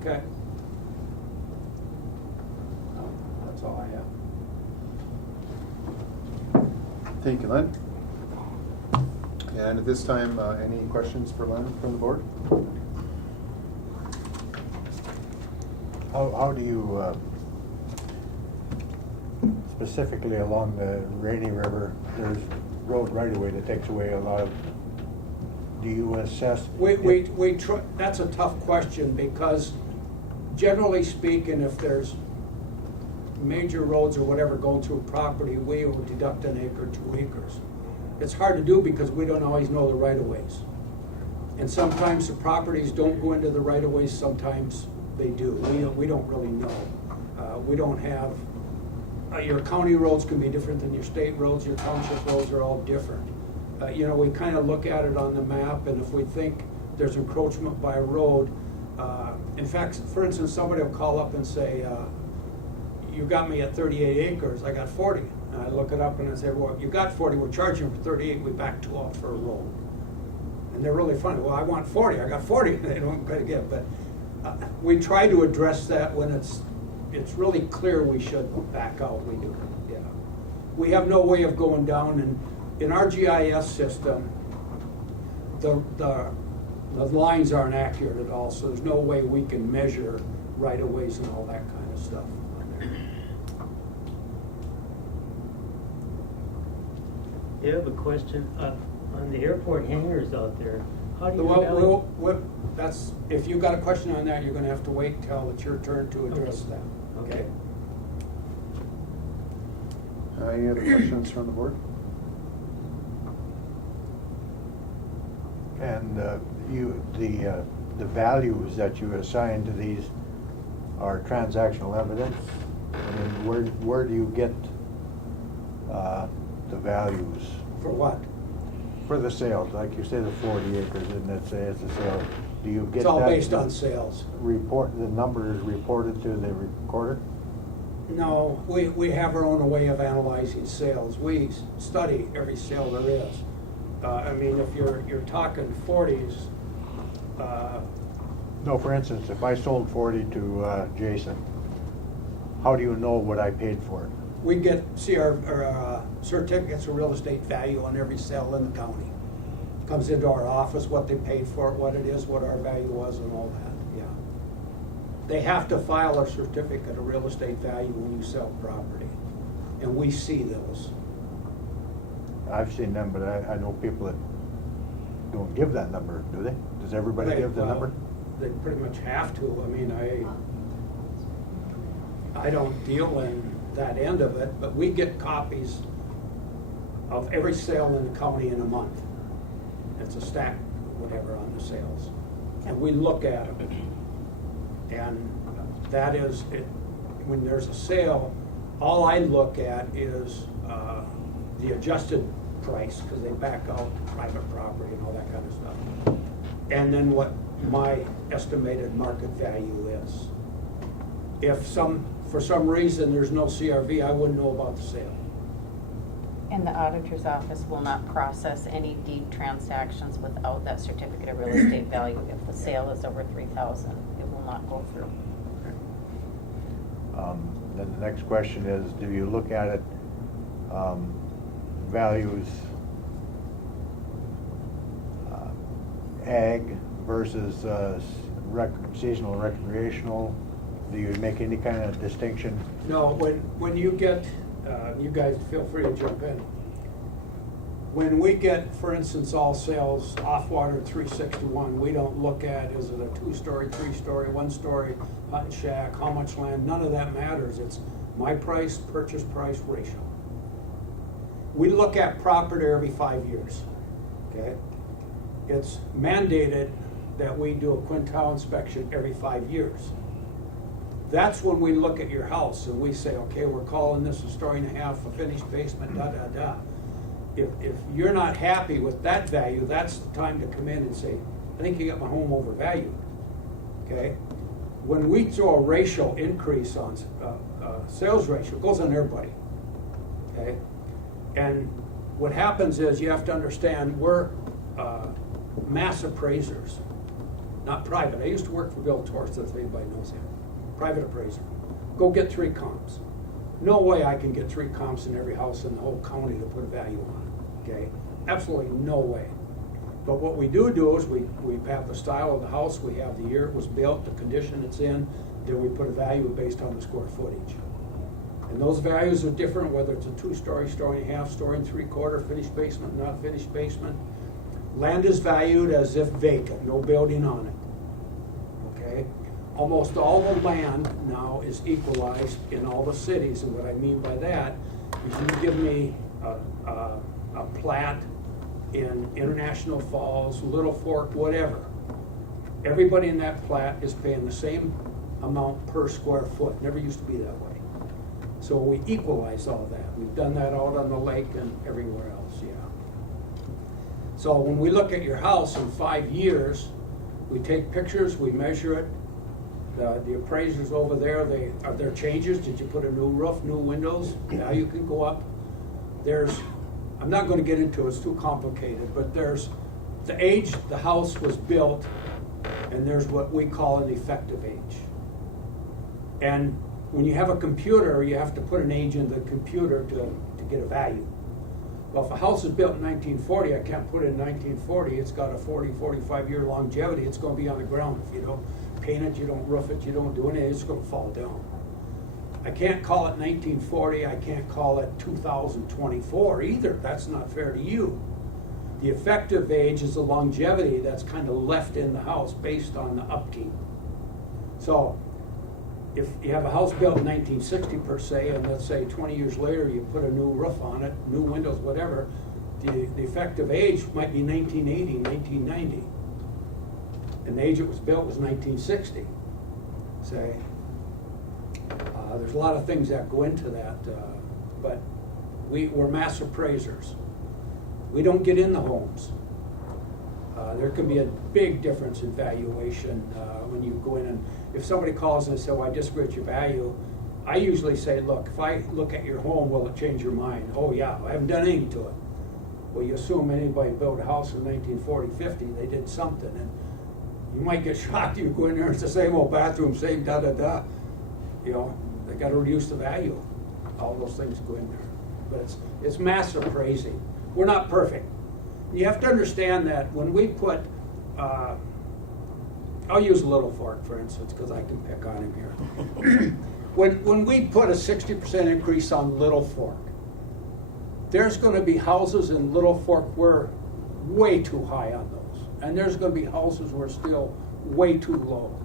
Okay. That's all I have. Thank you, Len. And at this time, any questions for Len from the board? How do you, specifically along the Rainy River, there's road right-of-way that takes away a lot of, do you assess? That's a tough question, because generally speaking, if there's major roads or whatever going through property, we will deduct an acre, 2 acres. It's hard to do because we don't always know the right-of-ways. And sometimes the properties don't go into the right-of-ways, sometimes they do. We don't really know. We don't have, your county roads can be different than your state roads, your township roads are all different. You know, we kind of look at it on the map, and if we think there's encroachment by a road, in fact, for instance, somebody will call up and say, you got me at 38 acres, I got 40. And I look it up and I say, well, you got 40, we're charging for 38, we back 2 off for a road. And they're really funny, well, I want 40, I got 40, they don't quite get, but we try to address that when it's really clear we should back out, we do, yeah. We have no way of going down, and in our GIS system, the lines aren't accurate at all, so there's no way we can measure right-of-ways and all that kind of stuff on there. I have a question on the airport hangars out there. How do you Well, that's, if you've got a question on that, you're gonna have to wait till it's your turn to address that, okay? Any other questions from the board? And the values that you assign to these are transactional evidence? I mean, where do you get the values? For what? For the sales, like you say, the 40 acres, and let's say it's a sale. Do you get It's all that based on sales. Report, the number is reported to the recorder? No, we have our own way of analyzing sales. We study every sale there is. I mean, if you're talking 40s. No, for instance, if I sold 40 to Jason, how do you know what I paid for it? We get, our certificates of real estate value on every sale in the county. Comes into our office, what they paid for it, what it is, what our value was, and all that, yeah. They have to file a certificate of real estate value when you sell property, and we see those. I've seen them, but I know people that don't give that number, do they? Does everybody give the number? They pretty much have to. I mean, I don't deal in that end of it, but we get copies of every sale in the county in a month. It's a stack, whatever, on the sales. And we look at them. And that is, when there's a sale, all I look at is the adjusted price, because they back out private property and all that kind of stuff. And then what my estimated market value is. If for some reason there's no CRV, I wouldn't know about the sale. And the auditor's office will not process any deed transactions without that certificate of real estate value. If the sale is over $3,000, it will not go through. Then the next question is, do you look at it, values, ag versus seasonal recreational? Do you make any kind of distinction? No, when you get, you guys feel free to jump in. When we get, for instance, all sales off water 361, we don't look at, is it a 2-story, 3-story, 1-story, hut and shack, how much land, none of that matters. It's my price, purchase price ratio. We look at property every 5 years, okay? It's mandated that we do a quintile inspection every 5 years. That's when we look at your house and we say, okay, we're calling this a 1.5 story, a finished basement, da, da, da. If you're not happy with that value, that's the time to come in and say, I think you got my home overvalued, okay? When we throw a ratio increase on sales ratio, it goes on everybody, okay? And what happens is you have to understand we're mass appraisers, not private. I used to work for Bill Torst, if anybody knows him. Private appraiser. Go get 3 comps. No way I can get 3 comps in every house in the whole county to put a value on it, okay? Absolutely no way. But what we do is we have the style of the house, we have the year it was built, the condition it's in, then we put a value based on the square footage. And those values are different, whether it's a 2-story, story and a half, story and 3/4, finished basement, not finished basement. Land is valued as if vacant, no building on it. Okay? Almost all the land now is equalized in all the cities, and what I mean by that is you give me a plat in International Falls, Little Fork, whatever. Everybody in that plat is paying the same amount per square foot. Never used to be that way. So we equalize all that. We've done that out on the lake and everywhere else, yeah. So when we look at your house in 5 years, we take pictures, we measure it. The appraisers over there, are there changes? Did you put a new roof, new windows? Value can go up. I'm not going to get into it, it's too complicated, but there's the age the house was built, and there's what we call an effective age. And when you have a computer, you have to put an age in the computer to get a value. Well, if a house is built in 1940, I can't put it in 1940. It's got a 40, 45-year longevity. It's going to be on the ground. If you don't paint it, you don't roof it, you don't do anything, it's going to fall down. I can't call it 1940. I can't call it 2024 either. That's not fair to you. The effective age is the longevity that's kind of left in the house based on the upkeep. So if you have a house built in 1960 per se, and let's say 20 years later you put a new roof on it, new windows, whatever, the effective age might be 1980, 1990. And the age it was built was 1960. Say, there's a lot of things that go into that, but we're mass appraisers. We don't get in the homes. There can be a big difference in valuation when you go in, and if somebody calls and says, well, I disagree with your value, I usually say, look, if I look at your home, will it change your mind? Oh yeah, I haven't done anything to it. Well, you assume anybody built a house in 1940, 50, they did something, and you might get shocked. You go in there and it's the same old bathroom, same da-da-da. You know, they got to reduce the value. All those things go in there. But it's mass appraising. We're not perfect. You have to understand that when we put, I'll use Little Fork, for instance, because I can pick on him here. When we put a 60% increase on Little Fork, there's going to be houses in Little Fork where way too high on those. And there's going to be houses where still way too low.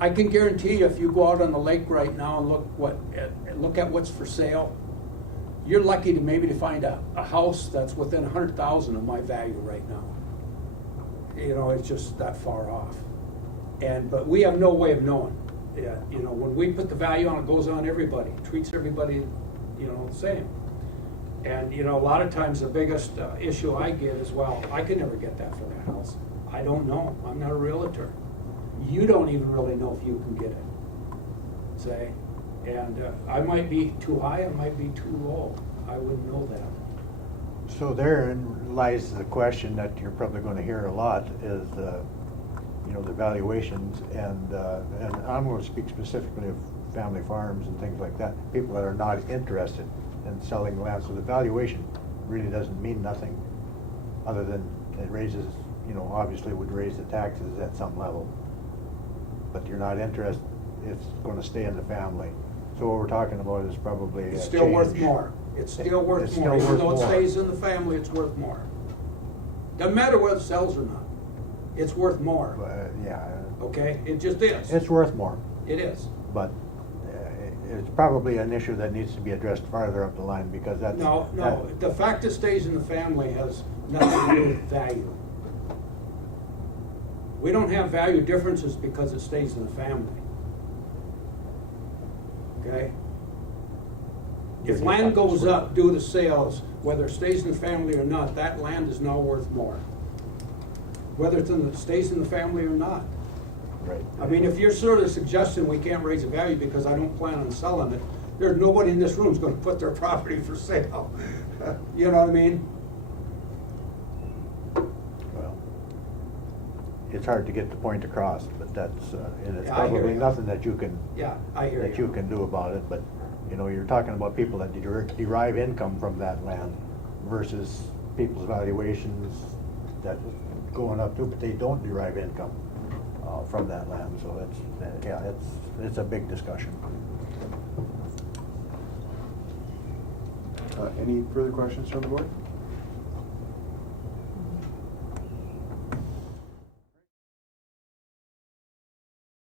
I can guarantee you, if you go out on the lake right now and look at what's for sale, you're lucky to maybe find a house that's within 100,000 of my value right now. You know, it's just that far off. But we have no way of knowing. Yeah, you know, when we put the value on, it goes on everybody, treats everybody, you know, the same. And you know, a lot of times the biggest issue I get is, well, I can never get that for that house. I don't know. I'm not a realtor. You don't even really know if you can get it. Say, and I might be too high. I might be too low. I wouldn't know that. So therein lies the question that you're probably going to hear a lot is, you know, the valuations, and I'm going to speak specifically of family farms and things like that. People that are not interested in selling land, so the valuation really doesn't mean nothing, other than it raises, you know, obviously would raise the taxes at some level. But you're not interested; it's going to stay in the family. So what we're talking about is probably it's still worth more. It's still worth more. Even though it stays in the family, it's worth more. Doesn't matter whether it sells or not. It's worth more. Yeah. Okay? It just is. It's worth more. It is. But it's probably an issue that needs to be addressed farther up the line, because that's... No. The fact it stays in the family has nothing to do with value. We don't have value differences because it stays in the family. Okay? If land goes up due to sales, whether it stays in the family or not, that land is now worth more. Whether it stays in the family or not. Right. I mean, if you're sort of suggesting we can't raise the value because I don't plan on selling it, there's nobody in this room who's going to put their property for sale. You know what I mean? Well, it's hard to get the point across, but that's and it's Yeah, I hear probably you. nothing that you can you can do about it. But you know, you're talking about people that derive income from that land versus people's valuations that going up too, but they don't derive income. from that land, so it's a big discussion. Any further questions from the board?